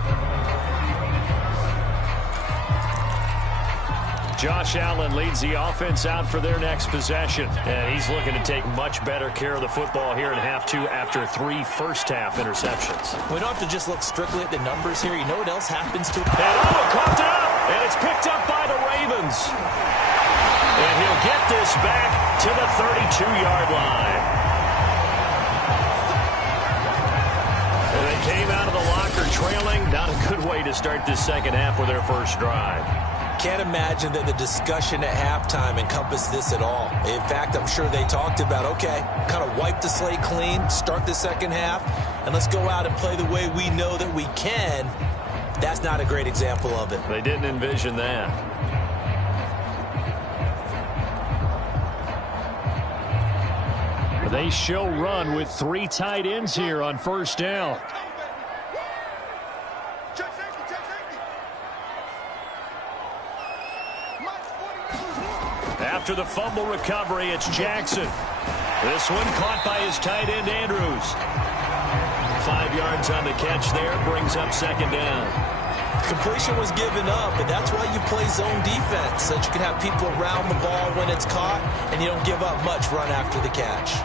Josh Allen leads the offense out for their next possession. And he's looking to take much better care of the football here in half 2 after 3 first-half interceptions. We don't have to just look strictly at the numbers here. You know what else happens to it? And coughed it up, and it's picked up by the Ravens. And he'll get this back to the 32-yard line. And they came out of the locker trailing. Not a good way to start this second half with their first drive. Can't imagine that the discussion at halftime encompassed this at all. In fact, I'm sure they talked about, okay, kind of wipe the slate clean, start the second half, and let's go out and play the way we know that we can. That's not a great example of it. They didn't envision that. They show run with 3 tight ends here on first down. After the fumble recovery, it's Jackson. This one caught by his tight end, Andrews. 5 yards on the catch there, brings up second down. Completion was given up, but that's why you play zone defense, so that you can have people around the ball when it's caught, and you don't give up much run after the catch.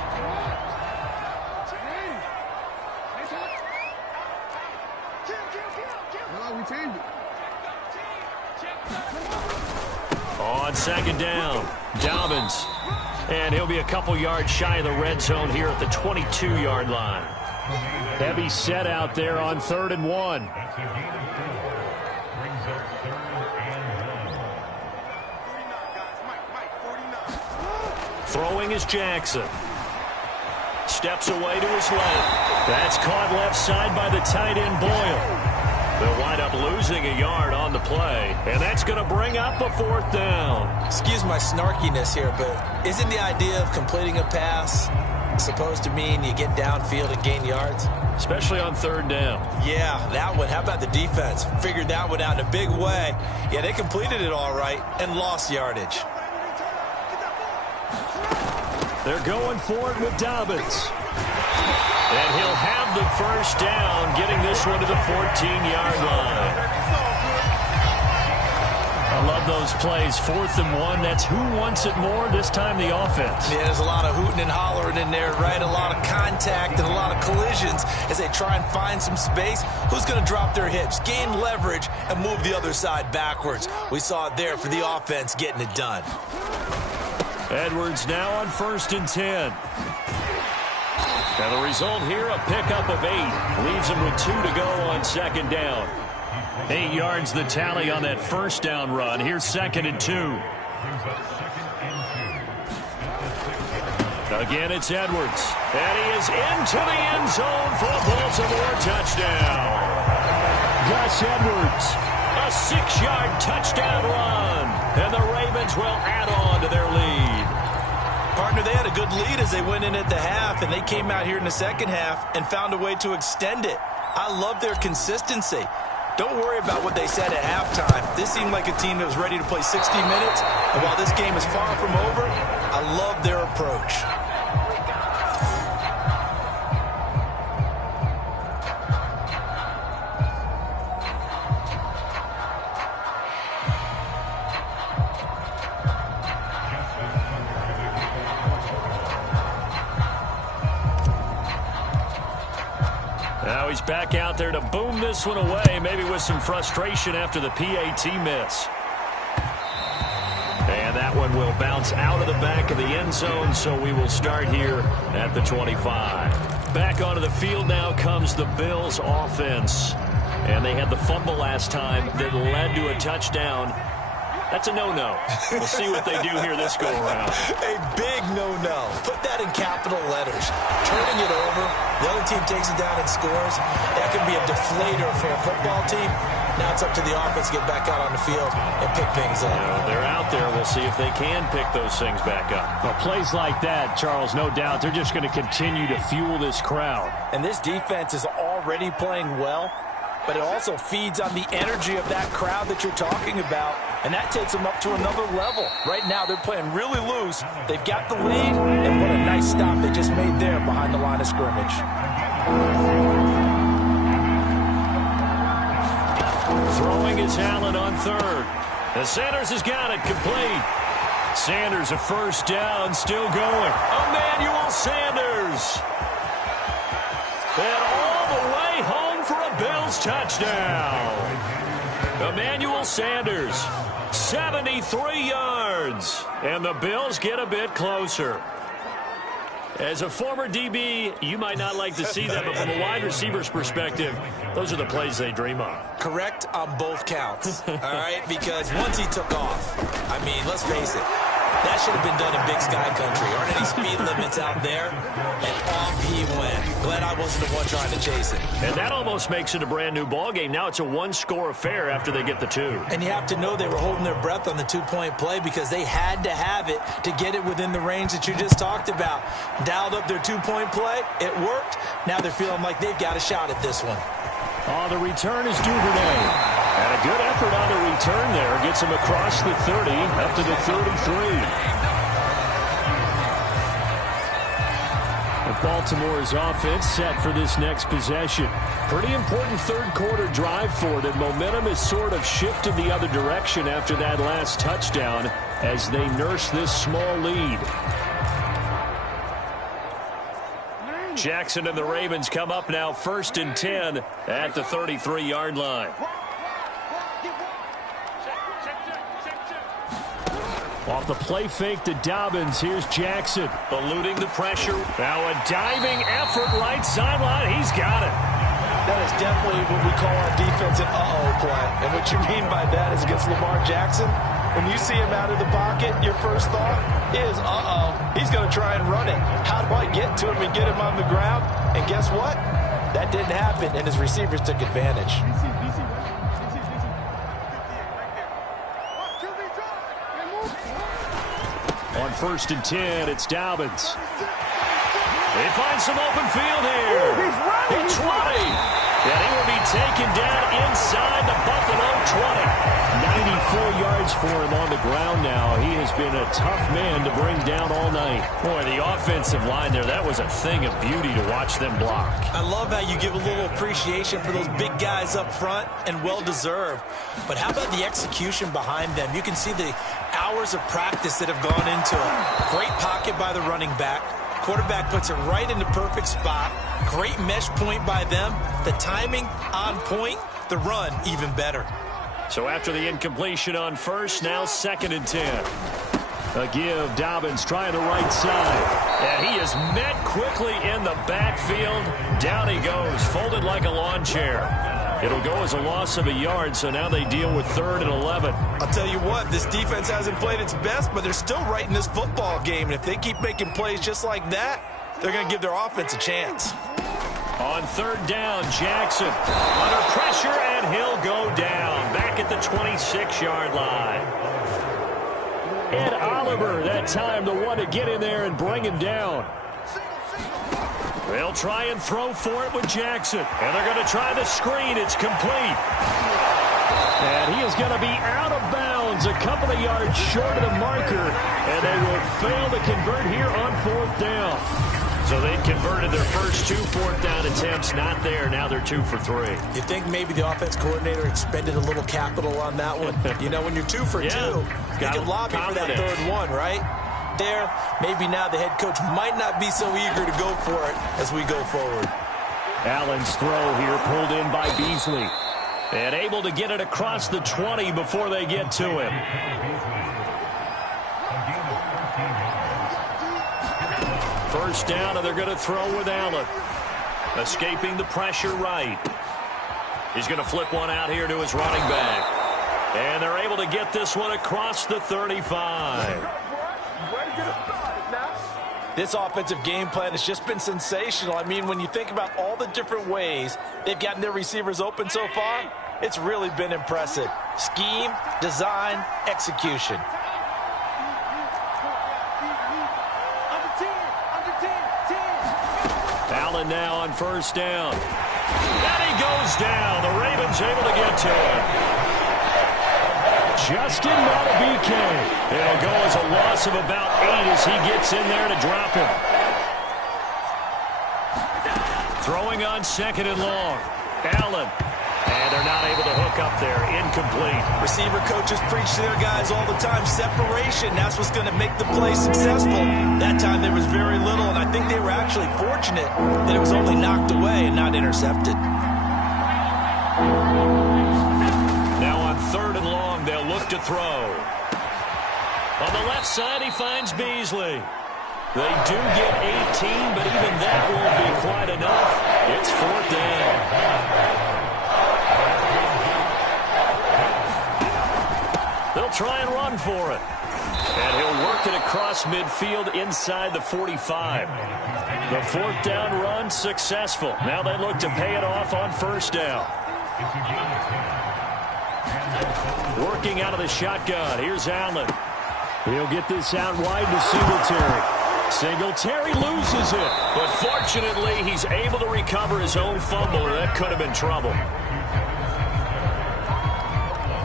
On second down, Dobbins. And he'll be a couple yards shy of the red zone here at the 22-yard line. Heavy set out there on 3rd and 1. Throwing is Jackson. Steps away to his left. That's caught left side by the tight end, Boyle. They'll wind up losing a yard on the play, and that's going to bring up a 4th down. Excuse my snarkiness here, but isn't the idea of completing a pass supposed to mean you get downfield and gain yards? Especially on third down. Yeah, that one. How about the defense? Figured that one out in a big way. Yeah, they completed it all right and lost yardage. They're going for it with Dobbins. And he'll have the first down, getting this one to the 14-yard line. I love those plays. 4th and 1. That's who wants it more, this time the offense. Yeah, there's a lot of hooting and hollering in there, right? A lot of contact and a lot of collisions as they try and find some space. Who's going to drop their hips, gain leverage, and move the other side backwards? We saw it there for the offense getting it done. Edwards now on 1st and 10. And the result here, a pickup of 8. Leaves him with 2 to go on 2nd down. 8 yards the tally on that first down run. Here's 2nd and 2. Again, it's Edwards. And he is into the end zone for a Baltimore touchdown. Gus Edwards, a 6-yard touchdown run. And the Ravens will add on to their lead. Partner, they had a good lead as they went in at the half, and they came out here in the second half and found a way to extend it. I love their consistency. Don't worry about what they said at halftime. This seemed like a team that was ready to play 60 minutes, and while this game is far from over, I love their approach. Now he's back out there to boom this one away, maybe with some frustration after the PAT miss. And that one will bounce out of the back of the end zone, so we will start here at the 25. Back onto the field now comes the Bills offense. And they had the fumble last time that led to a touchdown. That's a no-no. We'll see what they do here this go-around. A big no-no. Put that in capital letters. Turning it over, the other team takes it down and scores. That can be a deflator for a football team. Now it's up to the offense to get back out on the field and pick things up. They're out there. We'll see if they can pick those things back up. Well, plays like that, Charles, no doubt, they're just going to continue to fuel this crowd. And this defense is already playing well, but it also feeds on the energy of that crowd that you're talking about, and that takes them up to another level. Right now, they're playing really loose. They've got the lead, and what a nice stop they just made there behind the line of scrimmage. Throwing is Allen on 3rd. And Sanders has got it complete. Sanders a first down, still going. Emmanuel Sanders. And all the way home for a Bills touchdown. Emmanuel Sanders, 73 yards. And the Bills get a bit closer. As a former DB, you might not like to see that, but from a wide receiver's perspective, those are the plays they dream of. Correct on both counts, all right? Because once he took off, I mean, let's face it, that should have been done in Big Sky Country. Aren't any speed limits out there? And off he went. Glad I wasn't the one trying to chase it. And that almost makes it a brand-new ball game. Now it's a one-score affair after they get the 2. And you have to know they were holding their breath on the 2-point play because they had to have it to get it within the range that you just talked about. Dialed up their 2-point play. It worked. Now they're feeling like they've got a shot at this one. Oh, the return is Duvernay. And a good effort on the return there. Gets him across the 30, up to the 33. Baltimore's offense set for this next possession. Pretty important third-quarter drive for them. Momentum has sort of shifted the other direction after that last touchdown as they nurse this small lead. Jackson and the Ravens come up now 1st and 10 at the 33-yard line. Off the play fake to Dobbins, here's Jackson. Eluding the pressure. Now a diving effort, right sideline. He's got it. That is definitely what we call our defense an uh-oh play. And what you mean by that is against Lamar Jackson, when you see him out of the pocket, your first thought is, uh-oh, he's going to try and run it. How do I get to him and get him on the ground? And guess what? That didn't happen, and his receivers took advantage. On 1st and 10, it's Dobbins. They find some open field here. He's 20. And he will be taken down inside the Buffalo 20. 94 yards for him on the ground now. He has been a tough man to bring down all night. Boy, the offensive line there, that was a thing of beauty to watch them block. I love how you give a little appreciation for those big guys up front, and well-deserved. But how about the execution behind them? You can see the hours of practice that have gone into it. Great pocket by the running back. Quarterback puts it right in the perfect spot. Great mesh point by them. The timing on point. The run even better. So after the incompletion on first, now 2nd and 10. A give, Dobbins trying the right side. And he is met quickly in the backfield. Down he goes, folded like a lawn chair. It'll go as a loss of a yard, so now they deal with 3rd and 11. I'll tell you what, this defense hasn't played its best, but they're still right in this football game. And if they keep making plays just like that, they're going to give their offense a chance. On 3rd down, Jackson under pressure, and he'll go down back at the 26-yard line. Ed Oliver, that time the one to get in there and bring him down. They'll try and throw for it with Jackson. And they're going to try the screen. It's complete. And he is going to be out of bounds a couple of yards short of the marker. And they will fail to convert here on 4th down. So they converted their first 2 4th down attempts. Not there. Now they're 2 for 3. You think maybe the offense coordinator expended a little capital on that one? You know, when you're 2 for 2, you can lobby for that 3rd one, right? There, maybe now the head coach might not be so eager to go for it as we go forward. Allen's throw here pulled in by Beasley. And able to get it across the 20 before they get to him. First down, and they're going to throw with Allen. Escaping the pressure right. He's going to flip one out here to his running back. And they're able to get this one across the 35. This offensive game plan has just been sensational. I mean, when you think about all the different ways they've gotten their receivers open so far, it's really been impressive. Scheme, design, execution. Allen now on first down. And he goes down. The Ravens able to get to him. Justin Madubuike. It'll go as a loss of about 8 as he gets in there to drop him. Throwing on 2nd and long. Allen. And they're not able to hook up there. Incomplete. Receiver coaches preach to their guys all the time. Separation. That's what's going to make the play successful. That time there was very little, and I think they were actually fortunate that it was only knocked away and not intercepted. Now on 3rd and long, they'll look to throw. On the left side, he finds Beasley. They do get 18, but even that won't be quite enough. It's 4th down. They'll try and run for it. And he'll work it across midfield inside the 45. The 4th down run successful. Now they look to pay it off on first down. Working out of the shotgun. Here's Allen. He'll get this out wide to Singletary. Singletary loses it. But fortunately, he's able to recover his own fumble, or that could have been trouble.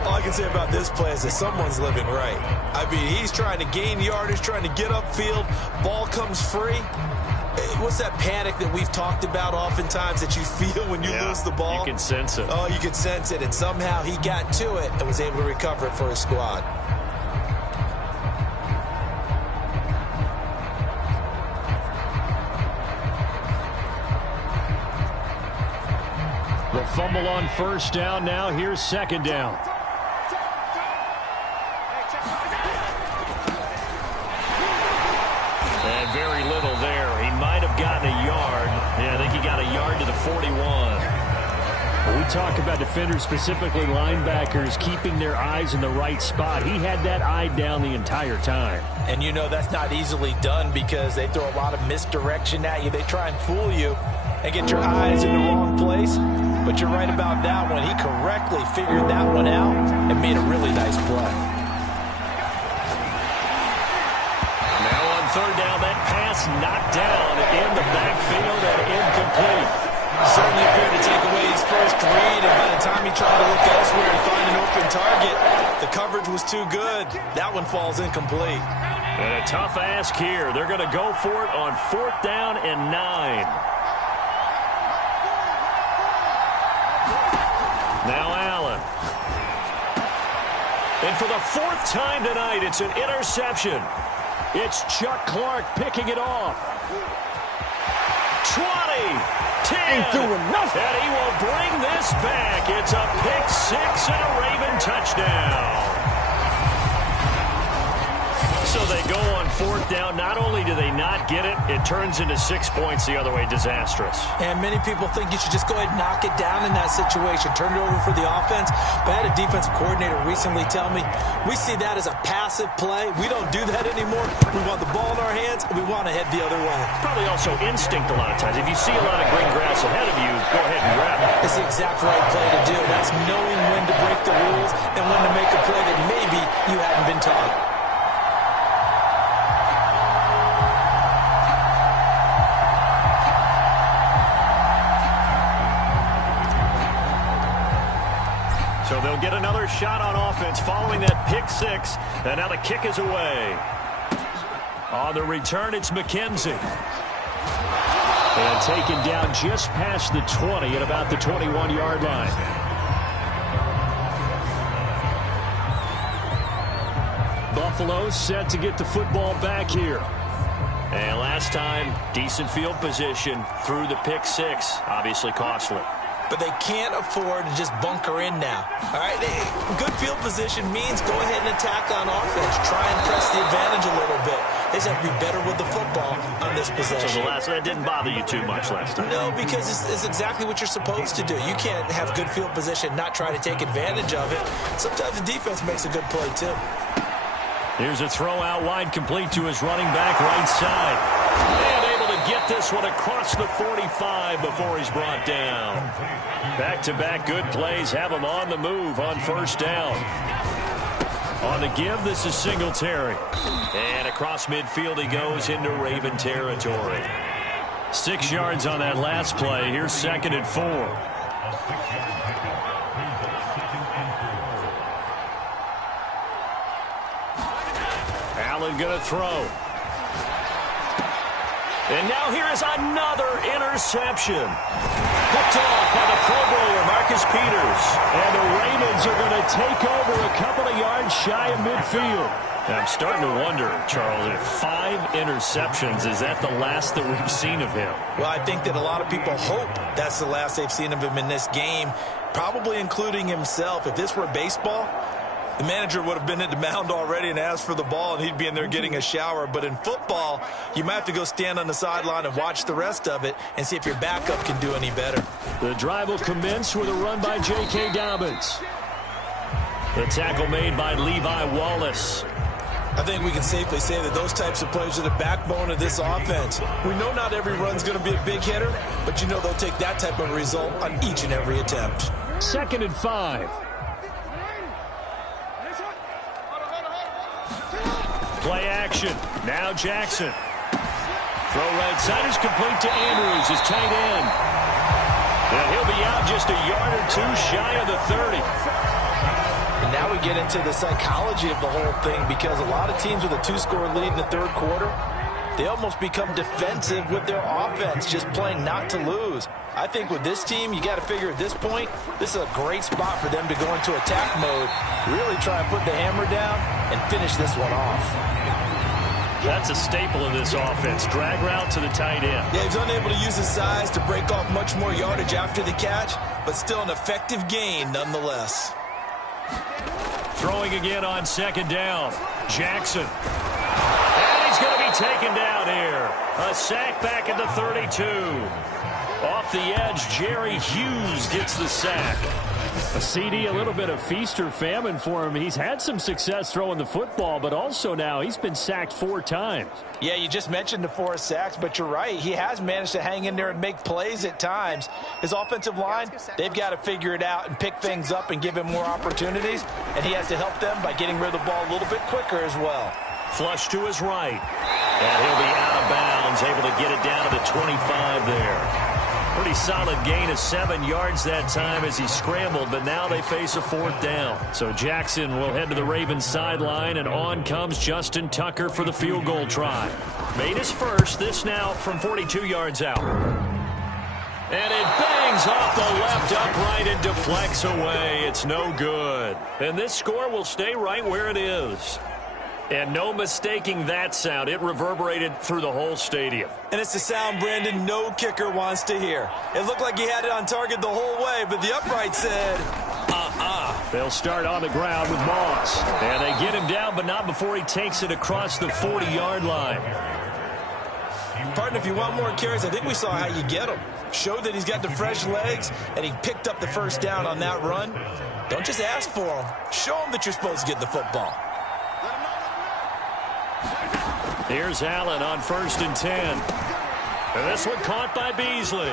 All I can say about this play is that someone's living right. I mean, he's trying to gain yardage, trying to get upfield. Ball comes free. What's that panic that we've talked about oftentimes that you feel when you lose the ball? You can sense it. Oh, you can sense it. And somehow he got to it and was able to recover it for his squad. The fumble on first down. Now here's 2nd down. And very little there. He might have gotten a yard. Yeah, I think he got a yard to the 41. When we talk about defenders, specifically linebackers, keeping their eyes in the right spot. He had that eye down the entire time. And you know that's not easily done because they throw a lot of misdirection at you. They try and fool you and get your eyes in the wrong place. But you're right about that one. He correctly figured that one out and made a really nice play. Now on third down. That pass knocked down in the backfield and incomplete. Certainly appeared to take away his first read, and by the time he tried to look elsewhere and find an open target, the coverage was too good. That one falls incomplete. And a tough ask here. They're going to go for it on 4th down and 9. Now Allen. And for the 4th time tonight, it's an interception. It's Chuck Clark picking it off. 20, 10, Ain't doing nothing. and he will bring this back. It's a pick 6 and a Raven touchdown. So they go on 4th down. Not only do they not get it, it turns into 6 points the other way. Disastrous. And many people think you should just go ahead and knock it down in that situation. Turn it over for the offense. But I had a defensive coordinator recently tell me, we see that as a passive play. We don't do that anymore. We want the ball in our hands, and we want to head the other way. Probably also instinct a lot of times. If you see a lot of green grass ahead of you, go ahead and grab it. It's the exact right play to do. That's knowing when to break the rules and when to make a play that maybe you hadn't been taught. So they'll get another shot on offense following that pick 6. And now the kick is away. On the return, it's McKenzie. And taken down just past the 20 at about the 21-yard line. Buffalo set to get the football back here. And last time, decent field position through the pick 6. Obviously costly. But they can't afford to just bunker in now. All right, good field position means go ahead and attack on offense. Try and press the advantage a little bit. They just have to be better with the football on this possession. So that didn't bother you too much last time? No, because it's exactly what you're supposed to do. You can't have good field position, not try to take advantage of it. Sometimes the defense makes a good play, too. Here's a throw out wide, complete to his running back right side. And able to get this one across the 45 before he's brought down. Back-to-back good plays have him on the move on 1st down. On the give, this is Singletary. And across midfield he goes into Raven territory. 6 yards on that last play. Here's 2nd and 4. Allen going to throw. And now here is another interception. Picked off by the Pro Bowler, Marcus Peters. And the Ravens are going to take over a couple of yards shy of midfield. I'm starting to wonder, Charles, if 5 interceptions, is that the last that we've seen of him? Well, I think that a lot of people hope that's the last they've seen of him in this game, probably including himself. If this were baseball, the manager would have been at the mound already and asked for the ball, and he'd be in there getting a shower. But in football, you might have to go stand on the sideline and watch the rest of it and see if your backup can do any better. The drive will commence with a run by J.K. Dobbins. The tackle made by Levi Wallace. I think we can safely say that those types of plays are the backbone of this offense. We know not every run's going to be a big hitter, but you know they'll take that type of result on each and every attempt. 2nd and 5. Play action. Now Jackson. Throw right side is complete to Andrews, his tight end. And he'll be out just a yard or 2 shy of the 30. And now we get into the psychology of the whole thing, because a lot of teams with a 2-score lead in the 3rd quarter, they almost become defensive with their offense, just playing not to lose. I think with this team, you got to figure at this point, this is a great spot for them to go into attack mode, really try and put the hammer down and finish this one off. That's a staple of this offense. Drag route to the tight end. Yeah, he's unable to use his size to break off much more yardage after the catch, but still an effective gain nonetheless. Throwing again on 2nd down. Jackson. And he's going to be taken down here. A sack back at the 32. Off the edge, Jerry Hughes gets the sack. A CD, a little bit of feast or famine for him. He's had some success throwing the football, but also now he's been sacked 4 times. Yeah, you just mentioned the 4 sacks, but you're right. He has managed to hang in there and make plays at times. His offensive line, they've got to figure it out and pick things up and give him more opportunities, and he has to help them by getting rid of the ball a little bit quicker as well. Flush to his right. And he'll be out of bounds, able to get it down to the 25 there. Pretty solid gain of 7 yards that time as he scrambled, but now they face a 4th down. So Jackson will head to the Ravens sideline, and on comes Justin Tucker for the field goal try. Made his first, this now from 42 yards out. And it bangs off the left upright and deflects away. It's no good. And this score will stay right where it is. And no mistaking that sound. It reverberated through the whole stadium. And it's the sound, Brandon, no kicker wants to hear. It looked like he had it on target the whole way, but the upright said, They'll start on the ground with Moss. And they get him down, but not before he takes it across the 40-yard line. Partner, if you want more carries, I think we saw how you get him. Showed that he's got the fresh legs, and he picked up the first down on that run. Don't just ask for him. Show him that you're supposed to get the football. Here's Allen on 1st and 10. And this one caught by Beasley.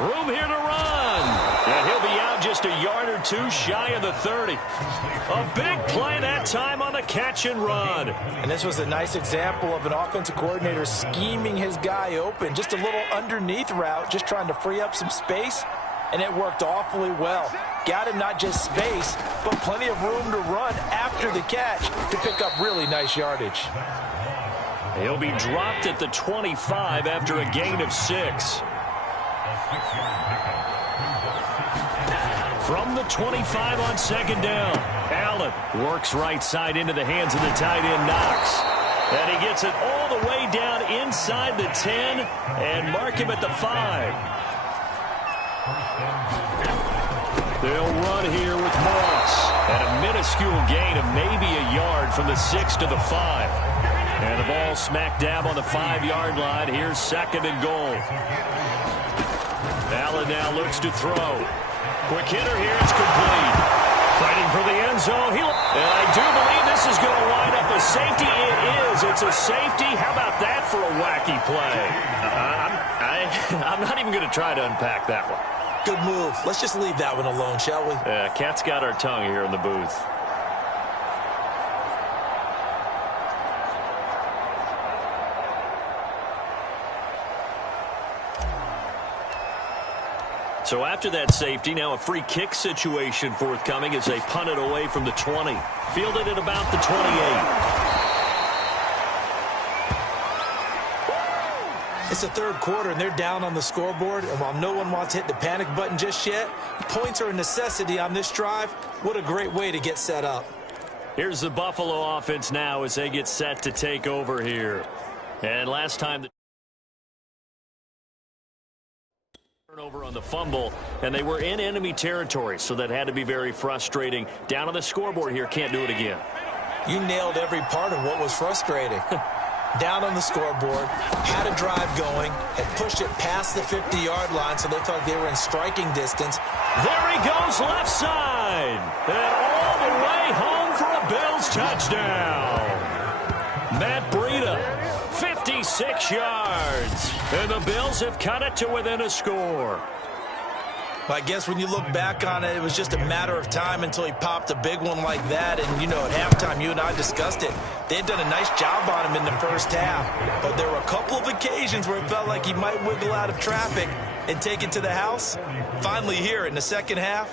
Room here to run. And he'll be out just a yard or two shy of the 30. A big play that time on the catch and run. And this was a nice example of an offensive coordinator scheming his guy open. Just a little underneath route, just trying to free up some space. And it worked awfully well. Got him not just space, but plenty of room to run after the catch to pick up really nice yardage. He'll be dropped at the 25 after a gain of 6. From the 25 on 2nd down, Allen works right side into the hands of the tight end Knox. And he gets it all the way down inside the 10 and mark him at the 5. They'll run here with Moss. And a minuscule gain of maybe a yard from the 6 to the 5. And the ball smack dab on the 5-yard line. Here's 2nd and goal. Allen now looks to throw. Quick hitter here. It's complete. Fighting for the end zone. And I do believe this is going to line up a safety. It is. It's a safety. How about that for a wacky play? I'm not even going to try to unpack that one. Good move. Let's just leave that one alone, shall we? Cat's got our tongue here in the booth. So after that safety, now a free kick situation forthcoming as they punt it away from the 20. Fielded at about the 28. It's the 3rd quarter, and they're down on the scoreboard. And while no one wants to hit the panic button just yet, points are a necessity on this drive. What a great way to get set up. Here's the Buffalo offense now as they get set to take over here. And last time... Turnover on the fumble, and they were in enemy territory, so that had to be very frustrating. Down on the scoreboard here, can't do it again. You nailed every part of what was frustrating. Down on the scoreboard, had a drive going, had pushed it past the 50-yard line, so they thought they were in striking distance. There he goes left side, and all the way home for a Bills touchdown. Matt Breida, 56 yards. And the Bills have cut it to within a score. Well, I guess when you look back on it, it was just a matter of time until he popped a big one like that. And, you know, at halftime, you and I discussed it. They had done a nice job on him in the first half. But there were a couple of occasions where it felt like he might wiggle out of traffic and take it to the house. Finally here in the second half,